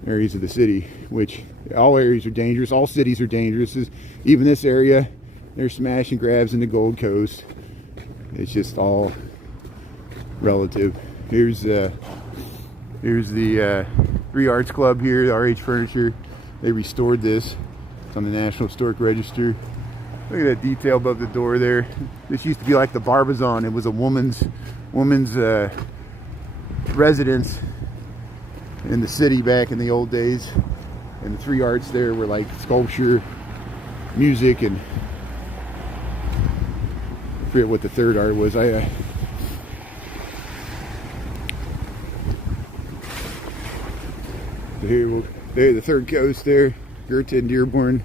areas of the city, which all areas are dangerous. All cities are dangerous. Even this area, there's smash and grabs in the Gold Coast. It's just all relative. Here's the 3 Arts Club here, the RH Furniture. They restored this. It's on the National Historic Register. Look at that detail above the door there. This used to be like the Barbizon. It was a woman's residence in the city back in the old days. And the 3 Arts there were like sculpture, music, and I forget what the third art was. Here, there, the Third Coast there, Goethe and Dearborn.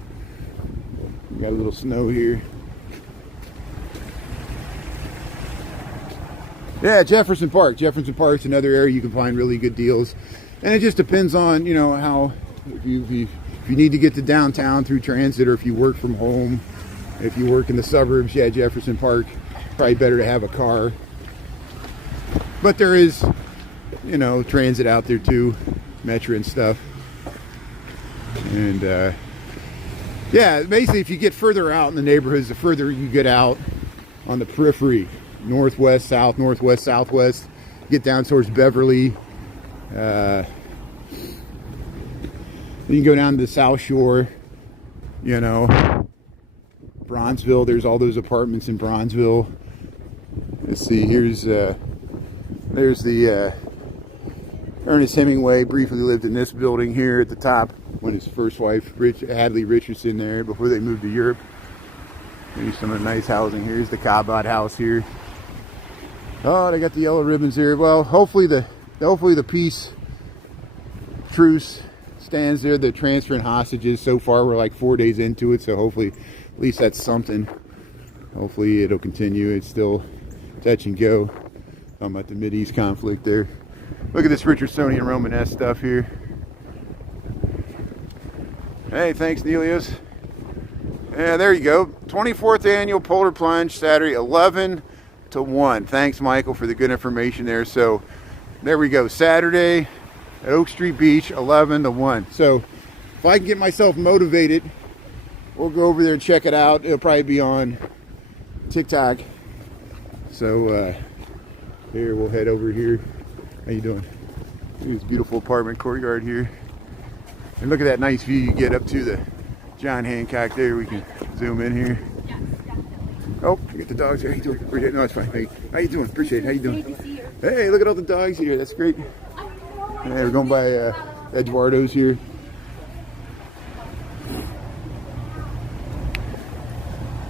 We got a little snow here. Yeah, Jefferson Park. Jefferson Park's another area you can find really good deals, and it just depends on, you know, how if you need to get to downtown through transit, or if you work from home. If you work in the suburbs, yeah, Jefferson Park, probably better to have a car. But there is, you know, transit out there too. Metro and stuff. And yeah, basically if you get further out in the neighborhoods, the further you get out on the periphery, northwest, south, northwest, southwest, get down towards Beverly, then you can go down to the South Shore, you know, Bronzeville. There's all those apartments in Bronzeville. Let's see, there's the Ernest Hemingway briefly lived in this building here at the top when his first wife, Hadley Richardson, there before they moved to Europe. Here's some of the nice housing. Here's the Cabot house here. Oh, they got the yellow ribbons here. Well, hopefully the peace truce stands there. They're transferring hostages. So far, we're like 4 days into it, so hopefully, at least that's something. Hopefully, it'll continue. It's still touch and go. Talking about the Mideast conflict there. Look at this Richardsonian Romanesque stuff here. Hey, thanks, Nelios. Yeah, there you go. 24th annual Polar Plunge, Saturday, 11 to 1. Thanks, Michael, for the good information there. So, there we go. Saturday at Oak Street Beach, 11 to 1. So, if I can get myself motivated, we'll go over there and check it out. It'll probably be on TikTok. So, here, we'll head over here. How you doing? Look at this beautiful apartment courtyard here. And look at that nice view you get up to the John Hancock there. We can zoom in here. Oh, you get the dogs here. How you doing? Appreciate it. No, it's fine. Hey, how you doing? Appreciate it. How you doing? Hey, look at all the dogs here. That's great. Yeah, we're going by Eduardo's here.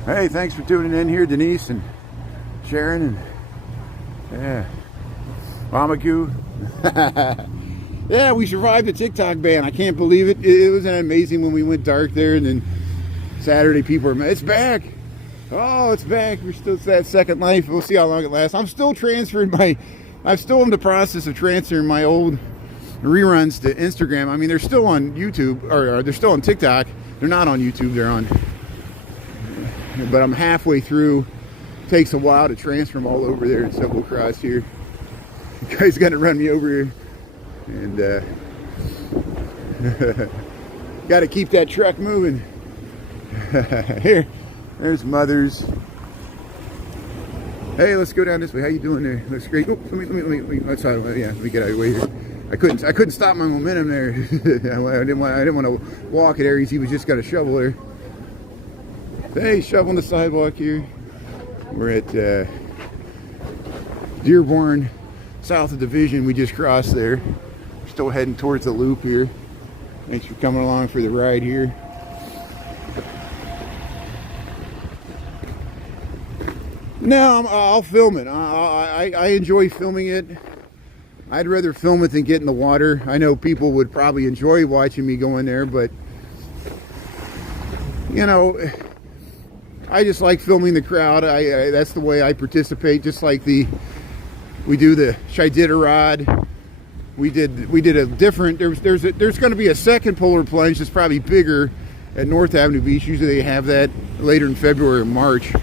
Hey, thanks for tuning in here, Denise and Sharon and yeah, Mamaku. Yeah, we survived the TikTok ban. I can't believe it. It was amazing when we went dark there, and then Saturday people were, it's back. Oh, it's back. We're still that second life. We'll see how long it lasts. I'm still transferring I'm still in the process of transferring my old reruns to Instagram. I mean, they're still on YouTube, or they're still on TikTok. They're not on YouTube. They're on, but I'm halfway through. It takes a while to transfer them all over there in Silver Cross here. You guys got to run me over here, and got to keep that truck moving. Here. There's Mother's. Hey, let's go down this way. How you doing there? Looks great. Oh, let me let me get out of the way here. I couldn't stop my momentum there. I didn't want to walk at Aries. He was just got a shovel there. Hey, shoveling the sidewalk here. We're at Dearborn, south of Division. We just crossed there. We're still heading towards the loop here. Thanks for coming along for the ride here. No, I'll film it. I enjoy filming it. I'd rather film it than get in the water. I know people would probably enjoy watching me go in there, but you know, I just like filming the crowd. That's the way I participate. Just like we do the Iditarod. We did a different. There's going to be a second polar plunge that's probably bigger at North Avenue Beach. Usually they have that later in February or March.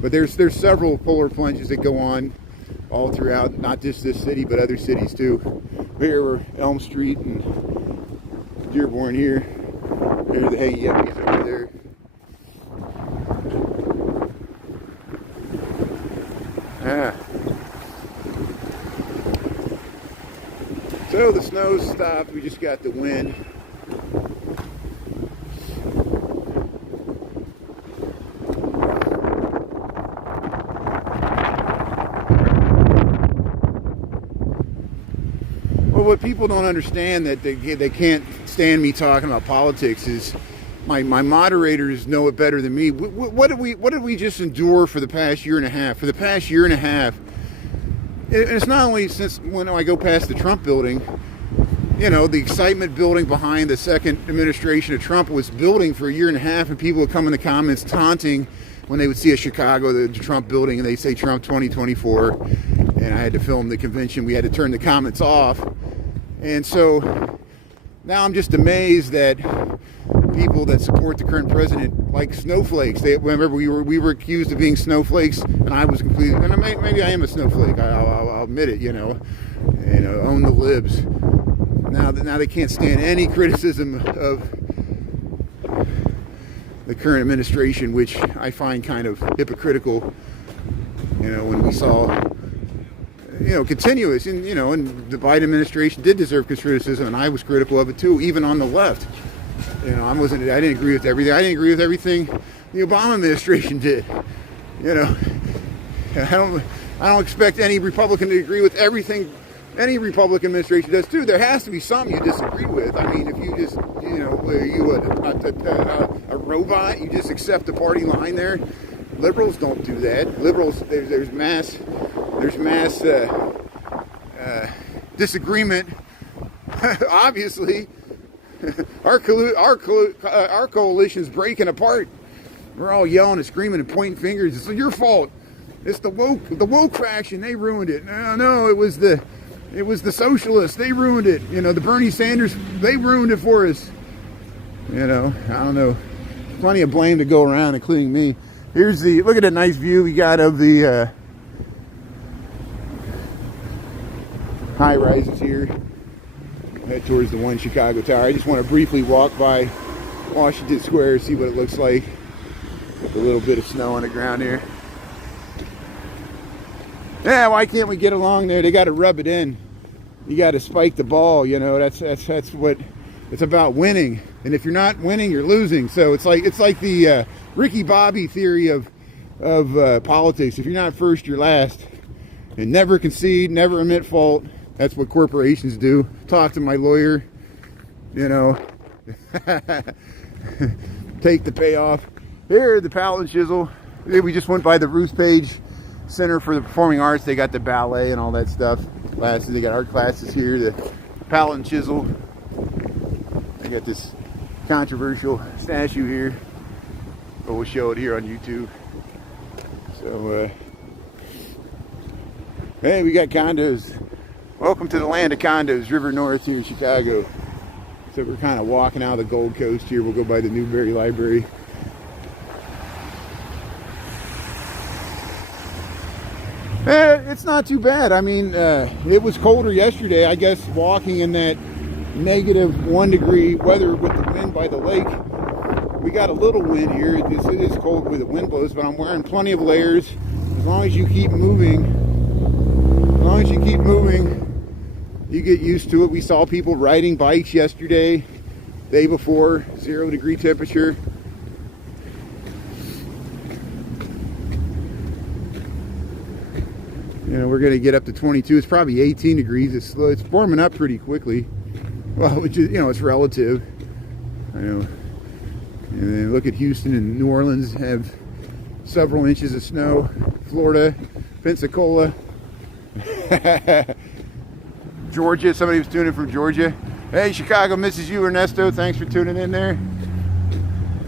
But there's several polar plunges that go on all throughout, not just this city, but other cities too. Here we're Elm Street and Dearborn here. There's the Hey Yuppies over there. Ah. So the snow's stopped. We just got the wind. What people don't understand, that they can't stand me talking about politics, is my moderators know it better than me. What did we just endure for the past year and a half? For the past year and a half, and it's not only since when I go past the Trump building, you know, the excitement building behind the second administration of Trump was building for a year and a half, and people would come in the comments taunting when they would see a Chicago, the Trump building, and they say Trump 2024, and I had to film the convention. We had to turn the comments off. And so now I'm just amazed that people that support the current president like snowflakes. Remember we were accused of being snowflakes, and I was completely. And maybe I am a snowflake. I'll admit it. You know, own the libs. Now they can't stand any criticism of the current administration, which I find kind of hypocritical. You know, when we saw. Continuous, and and the Biden administration did deserve criticism, and I was critical of it too, even on the left. I didn't agree with everything. I didn't agree with everything the Obama administration did. I don't expect any Republican to agree with everything any Republican administration does too. There has to be something you disagree with. I mean, if you just, are you a robot? You just accept the party line there. Liberals don't do that. Liberals, there's mass disagreement. Obviously, our coalition's breaking apart. We're all yelling and screaming and pointing fingers. It's your fault. It's the woke faction. They ruined it. No, it was the socialists. They ruined it. The Bernie Sanders. They ruined it for us. I don't know. Plenty of blame to go around, including me. Look at that nice view we got of the high rises here. Head towards the One Chicago Tower. I just want to briefly walk by Washington Square, see what it looks like. A little bit of snow on the ground here. Yeah, why can't we get along there? They got to rub it in. You got to spike the ball. That's what It's about winning, and if you're not winning, you're losing. So it's like the Ricky Bobby theory of politics. If you're not first, you're last, and never concede, never admit fault. That's what corporations do. Talk to my lawyer, you know. Take the payoff. Here, the palette and chisel. We just went by the Ruth Page Center for the Performing Arts. They got the ballet and all that stuff. Classes. They got art classes here. The palette and chisel. They got this controversial statue here, but we'll show it here on YouTube. So, hey, we got condos. Welcome to the land of condos, River North here in Chicago. So we're kind of walking out of the Gold Coast here. We'll go by the Newberry Library. It's not too bad. I mean, it was colder yesterday. I guess walking in that -1 degree weather with the wind by the lake. We got a little wind here. It is cold where the wind blows, but I'm wearing plenty of layers. As long as you keep moving, you get used to it. We saw people riding bikes yesterday, day before, 0 degree temperature. You know, we're going to get up to 22. It's probably 18 degrees. It's slow. It's warming up pretty quickly. Well, which is, you know, it's relative. I know. And then look at Houston and New Orleans have several inches of snow. Florida, Pensacola, Georgia. Somebody was tuning in from Georgia. Hey, Chicago misses you, Ernesto. Thanks for tuning in there.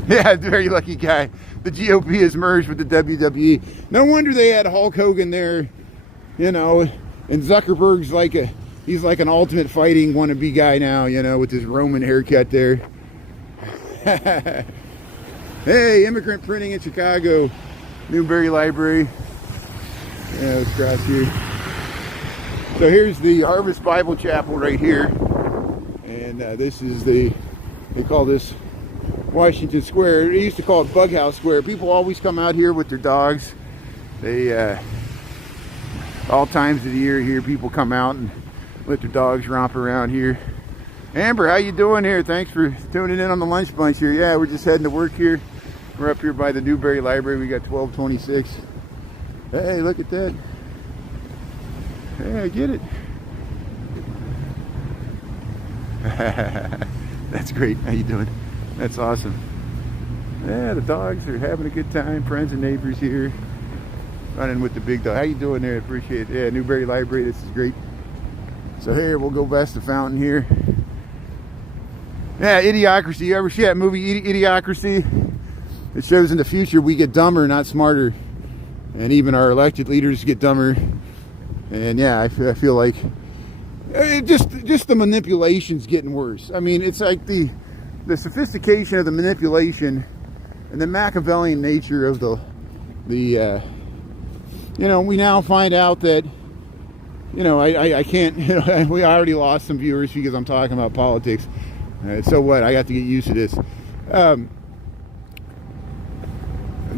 Yeah, very lucky guy. The GOP has merged with the WWE. No wonder they had Hulk Hogan there, you know, and Zuckerberg's he's like an ultimate fighting wannabe guy now, you know, with his Roman haircut there. Hey, immigrant printing in Chicago, Newberry Library. Yeah, let's cross here. So here's the Harvest Bible Chapel right here, and this is they call this Washington Square. They used to call it Bug House Square. People always come out here with their dogs. They all times of the year here, people come out and let their dogs romp around here. Amber, how you doing here? Thanks for tuning in on the lunch bunch here. Yeah, we're just heading to work here. We're up here by the Newberry Library. We got 1226. Hey, look at that. Hey, I get it. That's great. How you doing? That's awesome. Yeah, the dogs are having a good time. Friends and neighbors here. Running with the big dog. How you doing there? Appreciate it. Yeah, Newberry Library. This is great. So here, we'll go past the fountain here. Yeah, Idiocracy. You ever see that movie, Idiocracy? It shows in the future we get dumber, not smarter. And even our elected leaders get dumber. And yeah, I feel like just the manipulation's getting worse. I mean, it's like the sophistication of the manipulation and the Machiavellian nature of the you know, we now find out that, you know, I can't, you know, we already lost some viewers because I'm talking about politics. So what? I got to get used to this.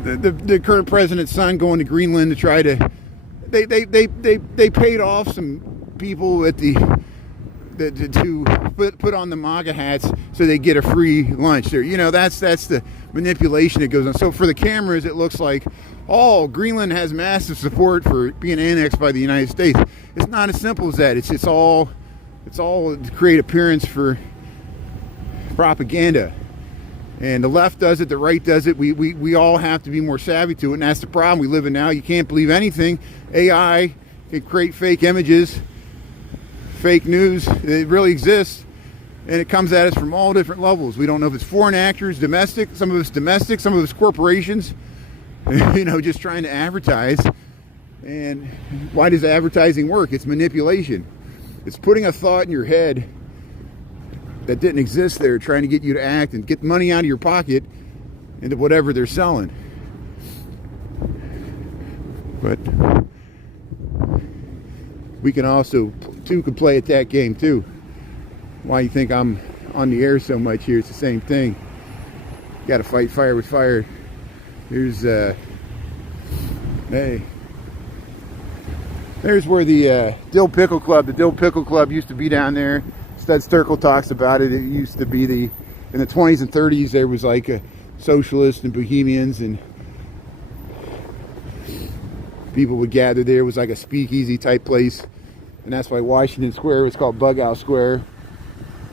The current president's son going to Greenland to try to, they paid off some people at to put on the MAGA hats so they get a free lunch there. You know, that's the manipulation that goes on. So for the cameras, it looks like, oh, Greenland has massive support for being annexed by the United States. It's not as simple as that. It's all to create appearance for propaganda. And the left does it, the right does it. We all have to be more savvy to it, and that's the problem we live in now. You can't believe anything. AI can create fake images, fake news. It really exists, and it comes at us from all different levels. We don't know if it's foreign actors, domestic. Some of it's domestic, some of it's corporations, you know, just trying to advertise. And why does advertising work? It's manipulation. It's putting a thought in your head that didn't exist there, trying to get you to act and get money out of your pocket into whatever they're selling. But we can also, could play at that game too. Why you think I'm on the air so much here? It's the same thing. Got to fight fire with fire. Here's, hey. There's where the Dill Pickle Club used to be down there. Stud Sterkel talks about it. It used to be in the 20s and 30s, there was like a socialists and bohemians, and people would gather there. It was like a speakeasy type place, and that's why Washington Square was called Bug Out Square.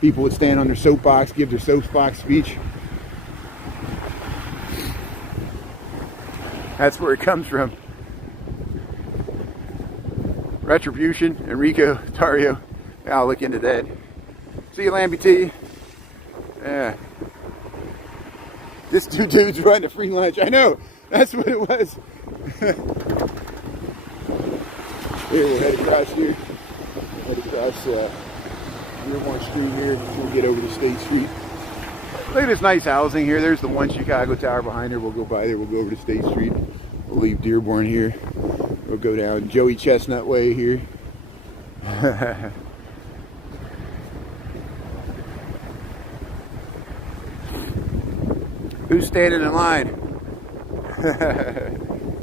People would stand on their soapbox, give their soapbox speech. That's where it comes from. Retribution, Enrico Tario. Yeah, I'll look into that. See you, Lambie T. Yeah. This two dudes running a free lunch. I know. That's what it was. Here, we'll head across here. Head across Dearborn Street here before we get over to State Street. Look at this nice housing here. There's the One Chicago Tower behind there. We'll go by there. We'll go over to State Street. We'll leave Dearborn here. We'll go down Joey Chestnut Way here. Who's standing in line?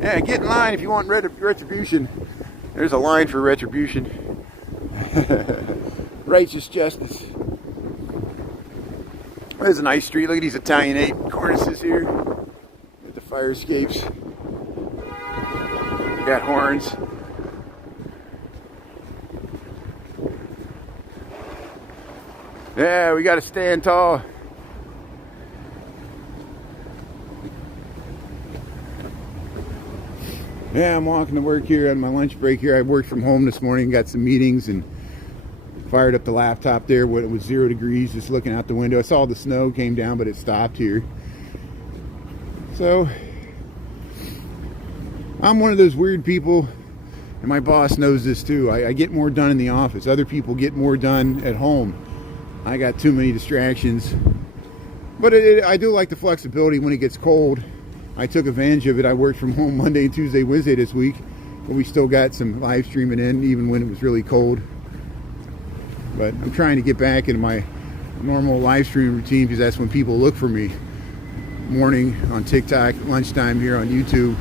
Yeah, get in line if you want retribution. There's a line for retribution. Righteous justice. There's a nice street. Look at these Italianate cornices here. With the fire escapes. Got horns. Yeah, we got to stand tall. Yeah, I'm walking to work here on my lunch break here. I worked from home this morning, got some meetings, and fired up the laptop there when it was 0 degrees, just looking out the window. I saw the snow came down, but it stopped here. So, I'm one of those weird people, and my boss knows this too. I get more done in the office. Other people get more done at home. I got too many distractions. But I do like the flexibility when it gets cold. I took advantage of it. I worked from home Monday, Tuesday, Wednesday this week, but we still got some live streaming in, even when it was really cold. But I'm trying to get back into my normal live stream routine, because that's when people look for me. Morning on TikTok, lunchtime here on YouTube,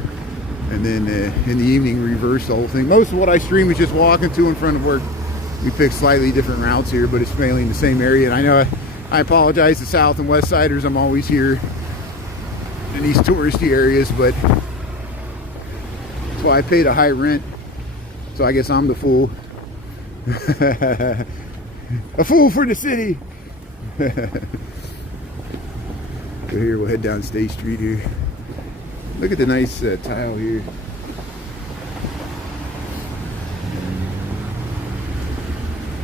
and then in the evening reverse the whole thing. Most of what I stream is just walking to and from work. We pick slightly different routes here, but it's mainly in the same area. And I know I apologize to South and West Siders. I'm always here in these touristy areas, but that's why I paid a high rent. So I guess I'm the fool. A fool for the city. So here we'll head down State Street here. Look at the nice tile here.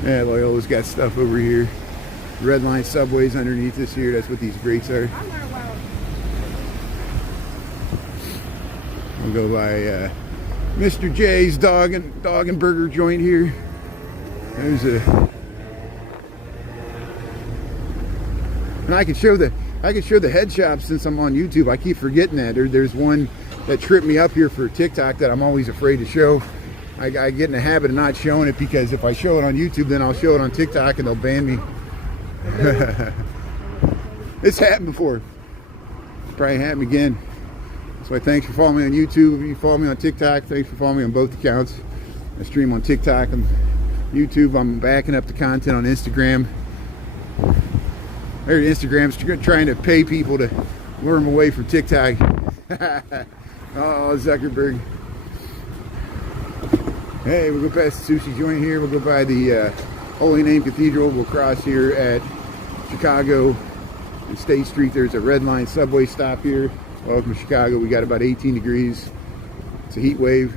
Yeah, Loyola's got stuff over here. Red line subways underneath us here. That's what these grates are. We'll go by Mr. J's dog and burger joint here. There's and I can show the head shop since I'm on YouTube. I keep forgetting that. There's one that tripped me up here for TikTok that I'm always afraid to show. I get in the habit of not showing it, because if I show it on YouTube, then I'll show it on TikTok and they'll ban me. It's happened before. Probably happen again. So thanks for following me on YouTube. If you follow me on TikTok, thanks for following me on both accounts. I stream on TikTok and YouTube. I'm backing up the content on Instagram. Instagram's trying to pay people to lure them away from TikTok. Oh, Zuckerberg. Hey, we'll go past the sushi joint here. We'll go by the Holy Name Cathedral. We'll cross here at Chicago and State Street. There's a red line subway stop here. Welcome to Chicago. We got about 18 degrees. It's a heat wave.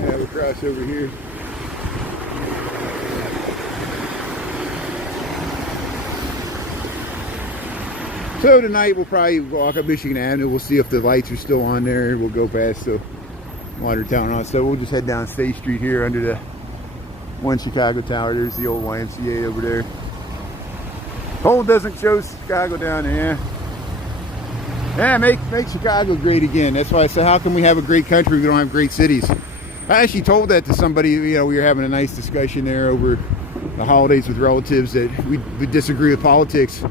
Yeah, we'll cross over here. So tonight we'll probably walk up Michigan Avenue. We'll see if the lights are still on there. We'll go past the Watertown on. So we'll just head down State Street here under the One Chicago Tower. There's the old YMCA over there. Pole doesn't show Chicago down there. Yeah, make Chicago great again. That's why I said, how can we have a great country if we don't have great cities? I actually told that to somebody. You know, we were having a nice discussion there over the holidays with relatives that we disagree with politics.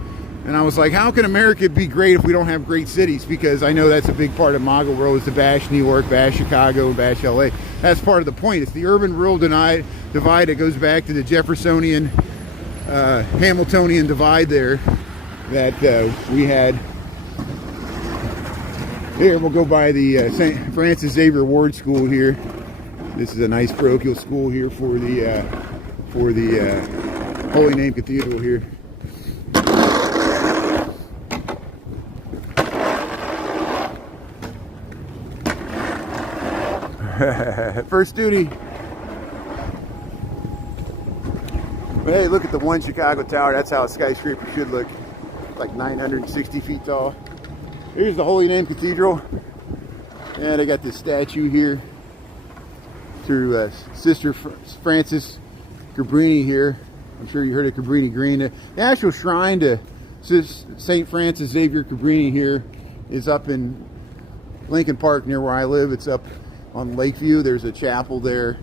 And I was like, how can America be great if we don't have great cities? Because I know that's a big part of MAGA world, is to bash New York, bash Chicago, and bash LA. That's part of the point. It's the urban-rural divide that goes back to the Jeffersonian, Hamiltonian divide there that we had. Here, we'll go by the St. Francis Xavier Ward School here. This is a nice parochial school here for the Holy Name Cathedral here. First duty. Hey, look at the One Chicago Tower. That's how a skyscraper should look. Like 960 feet tall. Here's the Holy Name Cathedral. And I got this statue here through Sister Frances Cabrini here. I'm sure you heard of Cabrini Green. The actual shrine to St. Francis Xavier Cabrini here is up in Lincoln Park near where I live. It's up on Lakeview. There's a chapel there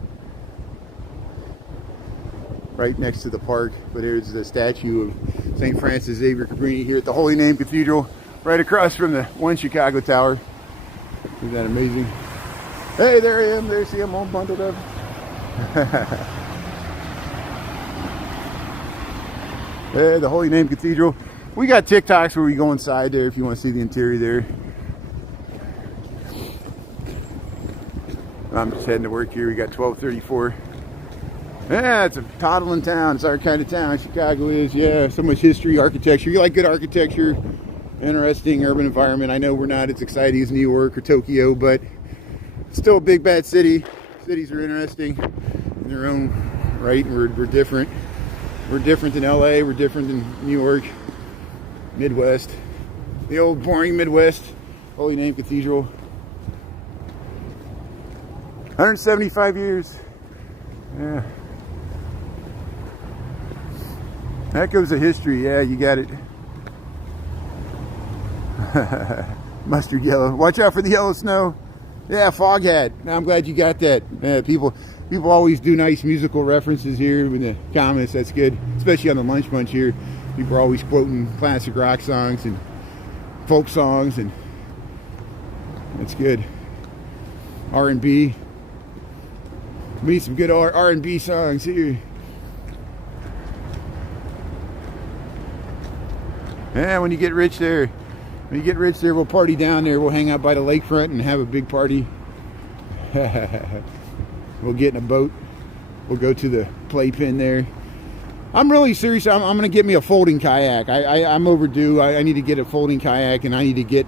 right next to the park. But there's the statue of St. Francis Xavier Cabrini here at the Holy Name Cathedral, right across from the One Chicago Tower. Isn't that amazing? Hey, there I am. There, see, I'm all bundled up. Hey, the Holy Name Cathedral. We got TikToks where we go inside there if you want to see the interior there. I'm just heading to work here. We got 1234. Yeah, it's a toddling town. It's our kind of town. Chicago is. Yeah, so much history, architecture. You like good architecture, interesting urban environment. I know we're not as exciting as New York or Tokyo, but it's still a big bad city. Cities are interesting in their own right. We're different. We're different than LA. We're different than New York. Midwest. The old boring Midwest. Holy Name Cathedral. 175 years. Yeah. That goes to history. Yeah, you got it. Mustard yellow. Watch out for the yellow snow. Yeah, fog hat. I'm glad you got that. People always do nice musical references here in the comments. That's good, especially on the Lunch Bunch here. People are always quoting classic rock songs and folk songs, and that's good. R&B. We need some good R&B songs here. Yeah, when you get rich there, we'll party down there. We'll hang out by the lakefront and have a big party. We'll get in a boat. We'll go to the playpen there. I'm really serious. I'm going to get me a folding kayak. I'm overdue. I need to get a folding kayak, and I need to get,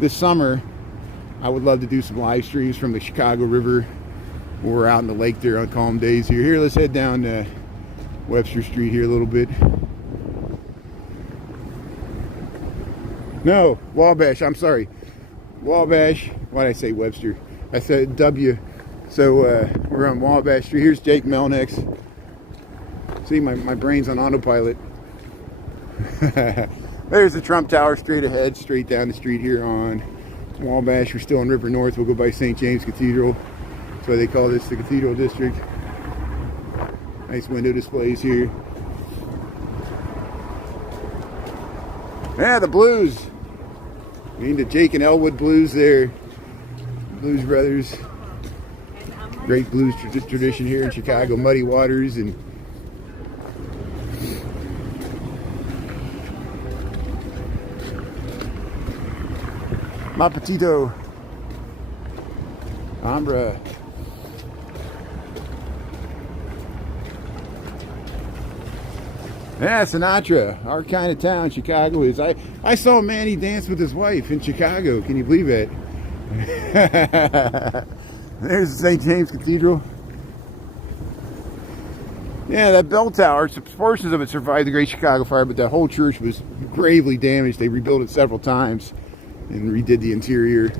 this summer, I would love to do some live streams from the Chicago River. We're out in the lake there on calm days here. Here, let's head down Webster Street here a little bit. No, Wabash. I'm sorry. Wabash. Why did I say Webster? I said W. So we're on Wabash Street. Here's Jake Melnick's. See, my brain's on autopilot. There's the Trump Tower straight ahead, straight down the street here on Wabash. We're still on River North. We'll go by St. James Cathedral. That's why they call this the Cathedral District. Nice window displays here. Yeah, the blues. We need the Jake and Elwood blues there. Blues Brothers. Great blues tradition here in Chicago. Muddy Waters and Mapatito. Ambra. Yeah, Sinatra, our kind of town, Chicago is. I saw Manny dance with his wife in Chicago. Can you believe it? There's the St. James Cathedral. Yeah, that bell tower, portions of it survived the Great Chicago Fire, but that whole church was gravely damaged. They rebuilt it several times and redid the interior.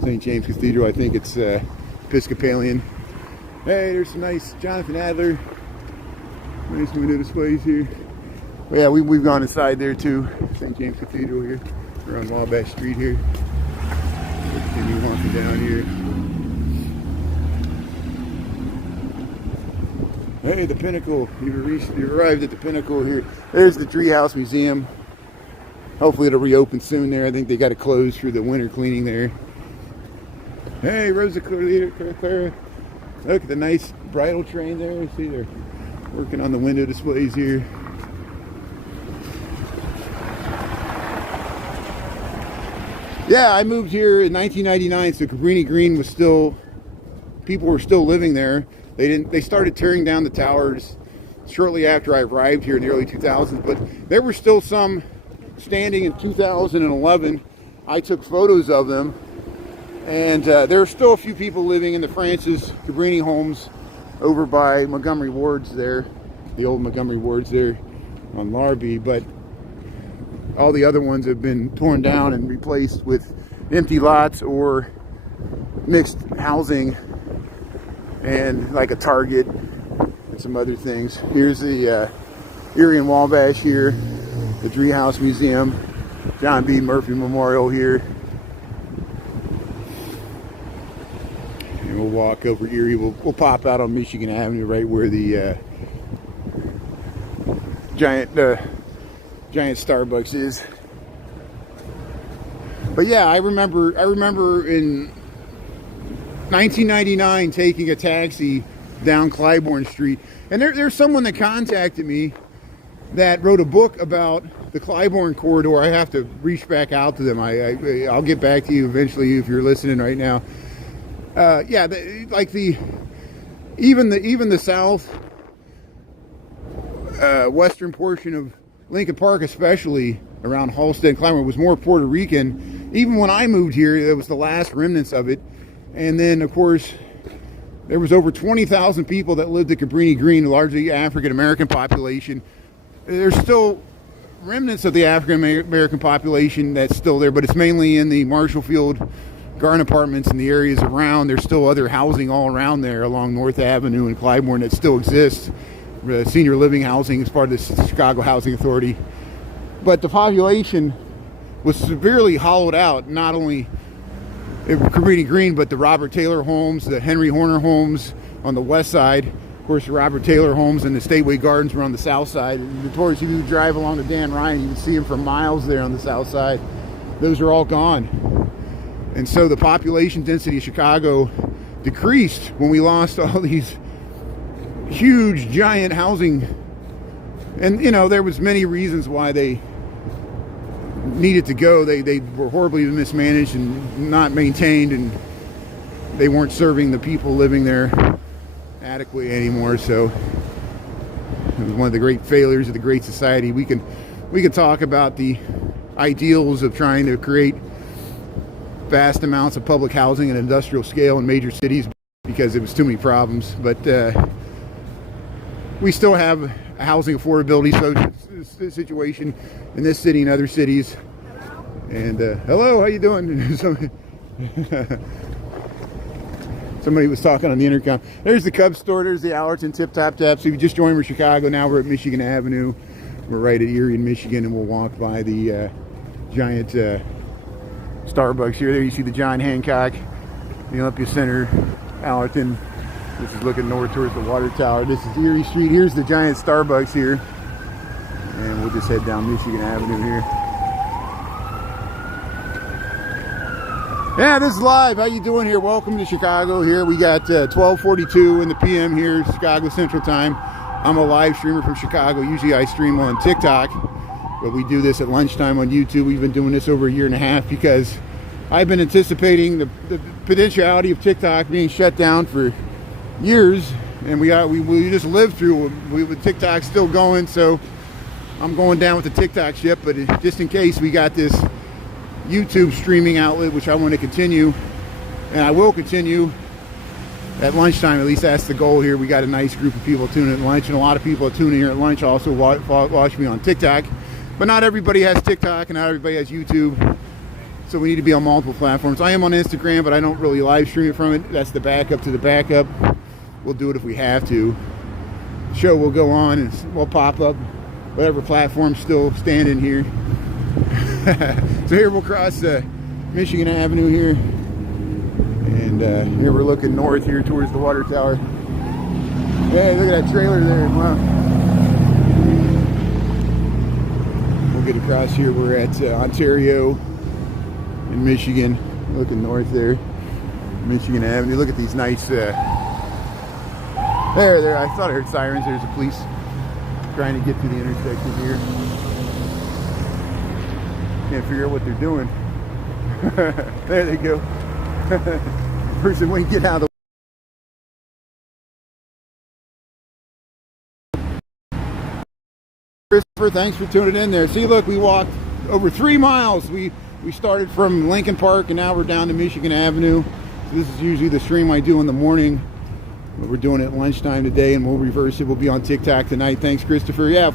St. James Cathedral, I think it's Episcopalian. Hey, there's some nice Jonathan Adler. Nice window displays here. Well, yeah, we've gone inside there too. St. James Cathedral here. We're on Wabash Street here. Continue walking down here. Hey, the Pinnacle. You've arrived at the Pinnacle here. There's the Treehouse Museum. Hopefully it'll reopen soon there. I think they got to close for the winter cleaning there. Hey, Rosa Clara. Look at the nice bridal train there. See, they're working on the window displays here. Yeah, I moved here in 1999, so Cabrini Green was still, people were still living there. They started tearing down the towers shortly after I arrived here in the early 2000s, but there were still some standing in 2011. I took photos of them, and there are still a few people living in the Francis Cabrini homes over by Montgomery Wards there, the old Montgomery Wards there on Larrabee, but all the other ones have been torn down and replaced with empty lots or mixed housing and like a Target and some other things. Here's the Erie and Wabash here, the Driehaus Museum, John B. Murphy Memorial here. And we'll walk over Erie. We'll pop out on Michigan Avenue right where the giant Starbucks is. But yeah, I remember in 1999 taking a taxi down Clybourne Street, and there's someone that contacted me that wrote a book about the Clybourne corridor. I have to reach back out to them. I'll get back to you eventually if you're listening right now. Yeah, even the south western portion of Lincoln Park, especially around Halstead and Clybourne, was more Puerto Rican. Even when I moved here, it was the last remnants of it. And then, of course, there was over 20,000 people that lived at Cabrini Green, largely African-American population. There's still remnants of the African-American population that's still there, but it's mainly in the Marshallfield garden apartments and the areas around. There's still other housing all around there along North Avenue and Clybourne that still exists. Senior living housing is part of the Chicago Housing Authority. But the population was severely hollowed out, not only at Cabrini Green, but the Robert Taylor homes, the Henry Horner homes on the west side. Of course, the Robert Taylor homes and the Stateway Gardens were on the south side. And towards, if you drive along the Dan Ryan, you can see them for miles there on the south side. Those are all gone. And so the population density of Chicago decreased when we lost all these huge, giant housing. And, you know, there was many reasons why they needed to go. They were horribly mismanaged and not maintained, and they weren't serving the people living there adequately anymore. So it was one of the great failures of the Great Society. We can talk about the ideals of trying to create vast amounts of public housing and industrial scale in major cities because it was too many problems, but we still have a housing affordability situation in this city and other cities. And hello, how you doing? Somebody was talking on the intercom. There's the Cubs store. There's the Allerton Tip Top Tap. So if you just joined me, Chicago, now we're at Michigan Avenue. We're right at Erie in Michigan, and we'll walk by the giant Starbucks here. There you see the John Hancock, the Olympia Center, Allerton. This is looking north towards the water tower. This is Erie Street. Here's the giant Starbucks here. And we'll just head down Michigan Avenue here. Yeah, this is live. How you doing here? Welcome to Chicago here. We got 12:42 in the PM here, Chicago Central Time. I'm a live streamer from Chicago. Usually I stream on TikTok, but we do this at lunchtime on YouTube. We've been doing this over a year and a half because I've been anticipating the potentiality of TikTok being shut down for years, and we just lived through with TikTok still going. So I'm going down with the TikTok ship, but just in case, we got this YouTube streaming outlet which I want to continue, and I will continue at lunchtime. At least that's the goal here. We got a nice group of people tuning at lunch, and a lot of people are tuning here at lunch also watch me on TikTok. But not everybody has TikTok, and not everybody has YouTube, so we need to be on multiple platforms. I am on Instagram, but I don't really live stream it from it. That's the backup to the backup. We'll do it if we have to. The show will go on, and we'll pop up whatever platform's still standing here. So here we'll cross Michigan Avenue here, and here we're looking north here towards the water tower. Hey, look at that trailer there. Wow. We'll We'll get across here. We're at Ontario in Michigan. Looking north there, Michigan Avenue. Look at these nice. There. I thought I heard sirens. There's the police trying to get to the intersection here. Can't figure out what they're doing. There they go. Person won't get out of the Christopher, thanks for tuning in there. See, look, we walked over 3 miles. We started from Lincoln Park and now we're down to Michigan Avenue. So this is usually the stream I do in the morning, but we're doing it at lunchtime today, and we'll reverse it. We'll be on TikTok tonight. Thanks, Christopher. Yeah,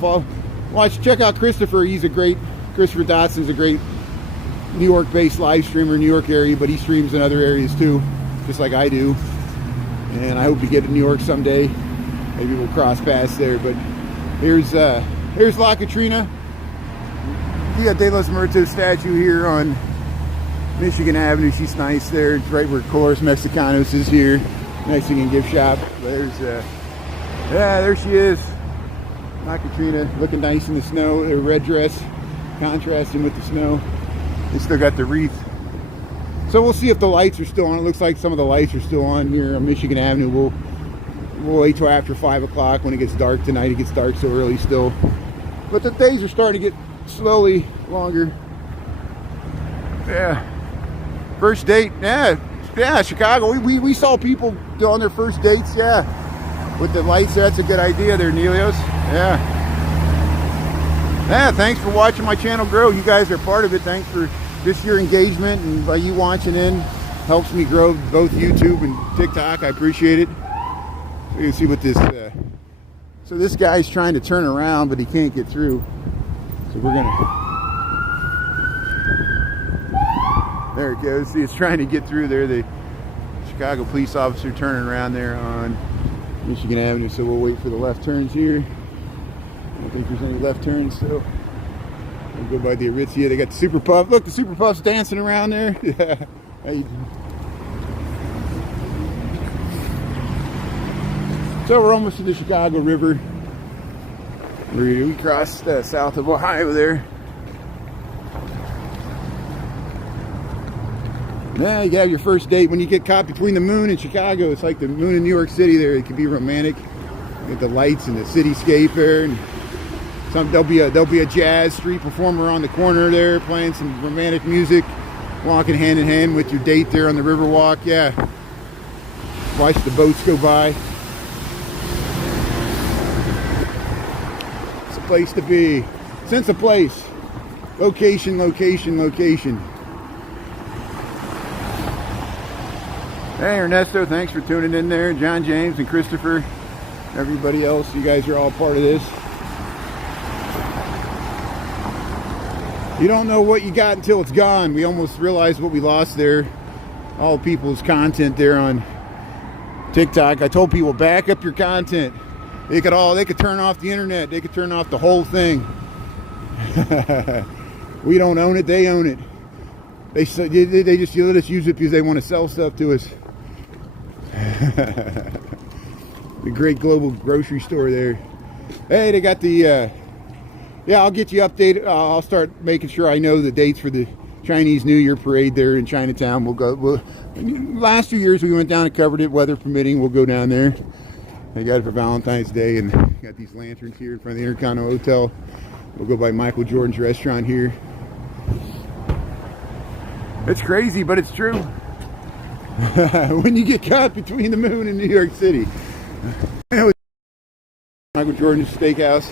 check out Christopher. Christopher Dotson's a great New York-based live streamer, New York area, but he streams in other areas too, just like I do. And I hope to get to New York someday. Maybe we'll cross paths there. But here's La Katrina. We got De Los Muertos statue here on Michigan Avenue. She's nice there. It's right where Colores Mexicanos is here. Mexican gift shop. There she is. La Katrina looking nice in the snow. Her red dress contrasting with the snow. They still got the wreath. So we'll see if the lights are still on. It looks like some of the lights are still on here on Michigan Avenue. We'll wait till after 5 o'clock when it gets dark tonight. It gets dark so early still. But the days are starting to get slowly longer. Yeah. First date. Yeah, Chicago. We saw people on their first dates. Yeah. With the lights, that's a good idea there, Nelios. Yeah. Yeah, thanks for watching my channel grow. You guys are part of it. Thanks for just your engagement, and by you watching in helps me grow both YouTube and TikTok. I appreciate it. So you can see what this so this guy's trying to turn around, but he can't get through. So we're gonna, there it goes. See, it's trying to get through there. The Chicago police officer turning around there on Michigan Avenue. So we'll wait for the left turns here. I don't think there's any left turns, so we'll go by the Aritzia. They got the Super Puff. Look, the Super Puff's dancing around there. Yeah. So we're almost to the Chicago River. We crossed south of Ohio there. Yeah, you have your first date when you get caught between the moon and Chicago. It's like the moon in New York City there. It can be romantic. You get the lights and the cityscape there. And there'll be a jazz street performer on the corner there playing some romantic music, walking hand in hand with your date there on the Riverwalk. Yeah. Watch the boats go by. It's a place to be. Sense of place. Location, location, location. Hey Ernesto, thanks for tuning in there. John James and Christopher, everybody else, you guys are all part of this. You don't know what you got until it's gone. We almost realized what we lost there. All people's content there on TikTok. I told people, back up your content. They could turn off the internet. They could turn off the whole thing. We don't own it, they own it. They just let us use it because they want to sell stuff to us. The great global grocery store there. Hey, they got the yeah, I'll get you updated. I'll start making sure I know the dates for the Chinese New Year parade there in Chinatown. Last 2 years we went down and covered it, weather permitting. We'll go down there. They got it for Valentine's Day, and got these lanterns here in front of the Intercontinental Hotel. We'll go by Michael Jordan's restaurant here. It's crazy, but it's true. When you get caught between the moon and New York City. Michael Jordan's Steakhouse.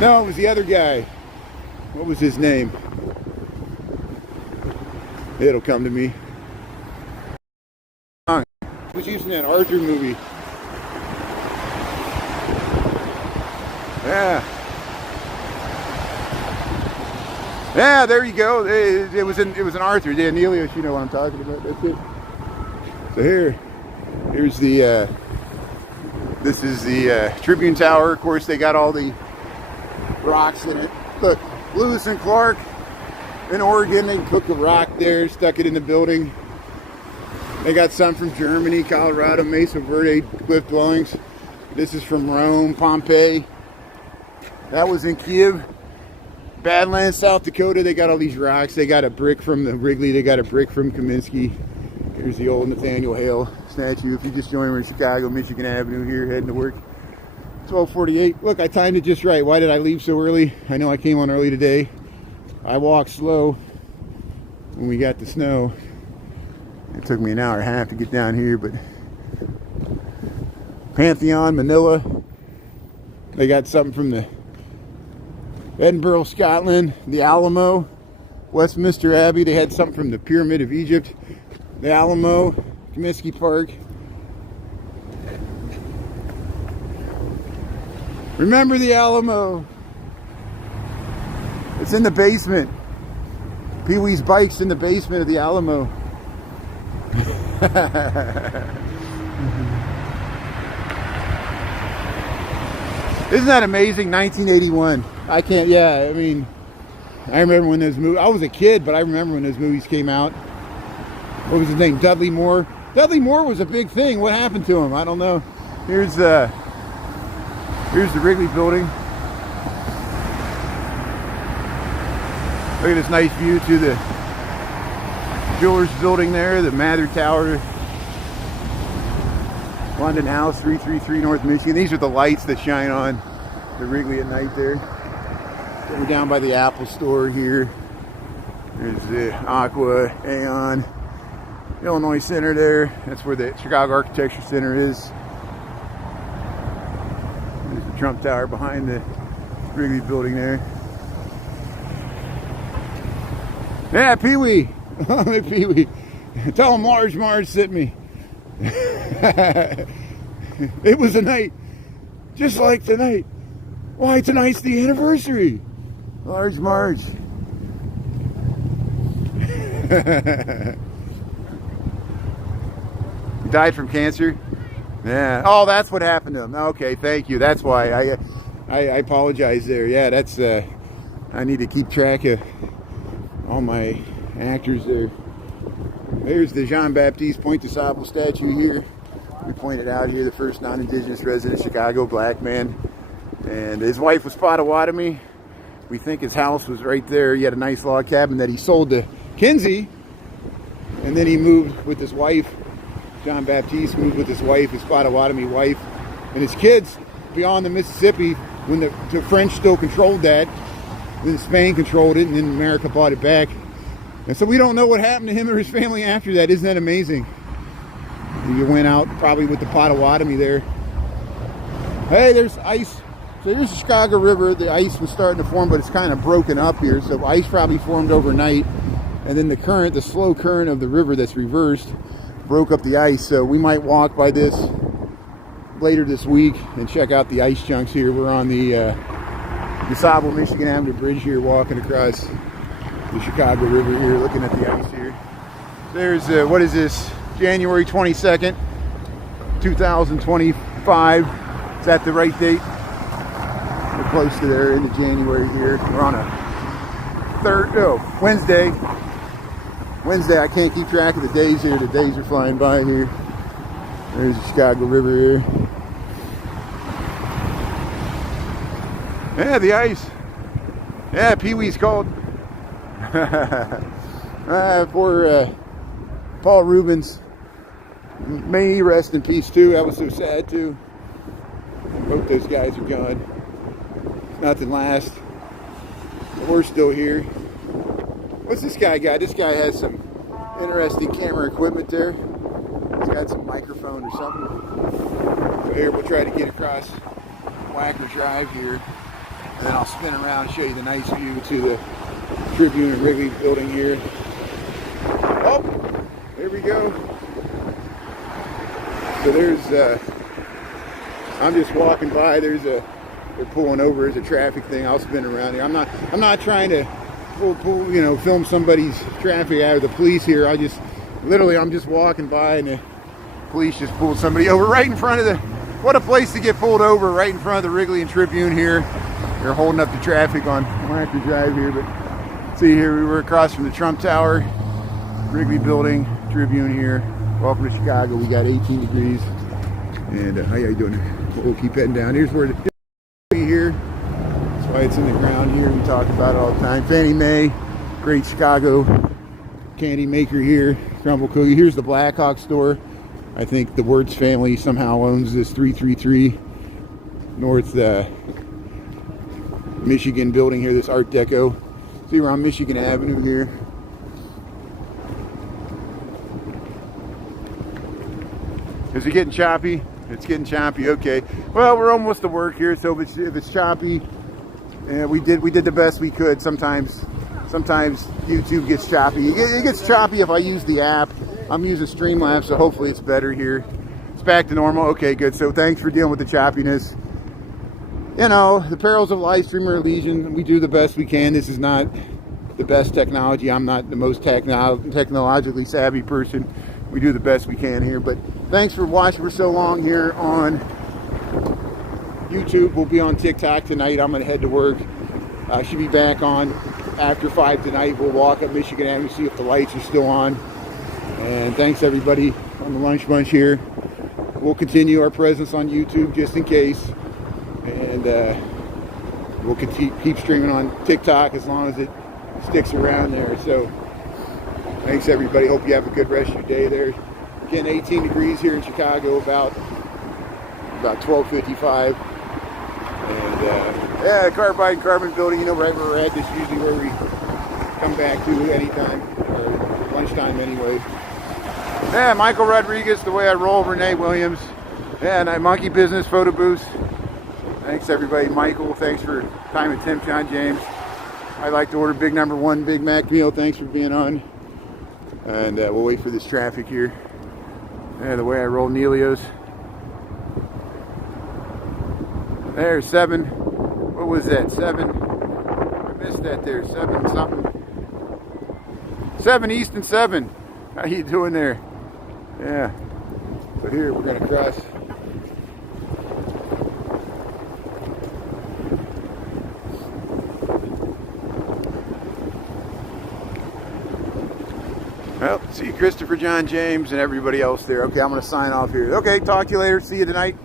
No, it was the other guy. What was his name? It'll come to me. He was using that Arthur movie. Yeah. Yeah, there you go. It was an Arthur. Yeah, Nelios, you know what I'm talking about. That's it. So here's the this is the Tribune Tower. Of course, they got all the rocks in it. Look, Lewis and Clark in Oregon, they cooked a rock there, stuck it in the building. They got some from Germany, Colorado, Mesa Verde cliff dwellings. This is from Rome, Pompeii. That was in Kiev. Badlands, South Dakota, they got all these rocks. They got a brick from the Wrigley. They got a brick from Kaminsky. Here's the old Nathaniel Hale statue. If you just joined, we're in Chicago, Michigan Avenue here, heading to work. 12:48. Look, I timed it just right. Why did I leave so early? I know I came on early today. I walked slow when we got the snow. It took me an hour and a half to get down here, but Pantheon, Manila. They got something from the Edinburgh, Scotland, the Alamo, Westminster Abbey. They had something from the Pyramid of Egypt, the Alamo, Comiskey Park. Remember the Alamo. It's in the basement. Pee-wee's bike's in the basement of the Alamo. Isn't that amazing? 1981. I can't, yeah, I mean, I remember when those movies, I was a kid, but I remember when those movies came out. What was his name? Dudley Moore. Dudley Moore was a big thing. What happened to him? I don't know. Here's the Wrigley building. Look at this nice view to the Jewelers building there, the Mather Tower. London House, 333 North Michigan. These are the lights that shine on the Wrigley at night there. We're down by the Apple store here. There's the Aqua, Aeon, Illinois Center there. That's where the Chicago Architecture Center is. There's the Trump Tower behind the Wrigley building there. Yeah, Pee-wee. Pee-wee. Tell him Marge sent me. It was a night just like tonight. Why, tonight's the anniversary. Marge. He died from cancer? Yeah. Oh, that's what happened to him. Okay, thank you. That's why I apologize there. Yeah, that's I need to keep track of all my actors there. There's the Jean-Baptiste Point de Sable statue here. We pointed out here, the first non-indigenous resident of Chicago, black man. And his wife was Potawatomi. We think his house was right there. He had a nice log cabin that he sold to Kinsey. And then he moved with his wife. Jean-Baptiste moved with his wife, his Potawatomi wife, and his kids beyond the Mississippi when the French still controlled that. Then Spain controlled it, and then America bought it back. And so we don't know what happened to him or his family after that. Isn't that amazing? You went out probably with the Potawatomi there. Hey, there's ice. So here's the Chicago River. The ice was starting to form, but it's kind of broken up here. So ice probably formed overnight. And then the current, the slow current of the river that's reversed, broke up the ice. So we might walk by this later this week and check out the ice chunks here. We're on the DeSable, Michigan Avenue Bridge here, walking across the Chicago River here, looking at the ice here. There's, what is this? January 22nd, 2025. Is that the right date? We're close to there, into January here. We're on a Wednesday. Wednesday, I can't keep track of the days here. The days are flying by here. There's the Chicago River here. Yeah, the ice. Yeah, Pee-wee's cold. Poor Paul Rubens. May he rest in peace too. That was so sad too. Both those guys are gone. Nothing lasts. But we're still here. What's this guy got? This guy has some interesting camera equipment there. He's got some microphone or something. So here we'll try to get across Wacker Drive here. And then I'll spin around and show you the nice view to the Tribune and Wrigley building here. Oh, there we go. So there's, I'm just walking by. They're pulling over. There's a traffic thing. I'll spin around here. I'm not trying to film somebody's traffic out of the police here. I'm just walking by and the police just pulled somebody over right in front of what a place to get pulled over, right in front of the Wrigley and Tribune here. They're holding up the traffic on Wacker Drive here, but see here, we were across from the Trump Tower, Wrigley building, Tribune here. Welcome to Chicago. We got 18 degrees. And how you doing? We'll keep heading down. Here's where the here. That's why it's in the ground here. We talk about it all the time. Fannie Mae, great Chicago candy maker here. Crumble Cookie. Here's the Blackhawk store. I think the Wirtz family somehow owns this 333 North Michigan building here, this Art Deco. See, we're on Michigan Avenue here. Is it getting choppy? It's getting choppy. Okay. Well, we're almost to work here, so if it's choppy, we did the best we could. Sometimes YouTube gets choppy. It gets choppy if I use the app. I'm using Streamlabs, so hopefully it's better here. It's back to normal. Okay, good. So thanks for dealing with the choppiness. You know, the perils of live stream or legion. We do the best we can. This is not the best technology. I'm not the most technologically savvy person. We do the best we can here. But thanks for watching for so long here on YouTube. We'll be on TikTok tonight. I'm going to head to work. I should be back on after 5 tonight. We'll walk up Michigan Avenue, see if the lights are still on. And thanks everybody on the Lunch Bunch here. We'll continue our presence on YouTube just in case. And we'll keep streaming on TikTok as long as it sticks around there. So thanks everybody. Hope you have a good rest of your day there. Again, 18 degrees here in Chicago, about 12:55. And yeah, Carbide and Carbon building, you know, right where we're at. This is usually where we come back to anytime, or lunchtime anyway. Yeah, Michael Rodriguez, The Way I Roll, Renee Williams. Yeah, and Monkey Business Photo Booth. Thanks everybody. Michael, thanks for time at Tim John James. I'd like to order big number 1 Big Mac meal. Thanks for being on. And we'll wait for this traffic here. Yeah, The Way I Roll, Neilio's. There's 7. What was that? 7. I missed that there. 7 something. 7 East and 7. How you doing there? Yeah. So here we're gonna cross. Well, see Christopher John James and everybody else there. Okay, I'm gonna sign off here. Okay, talk to you later. See you tonight.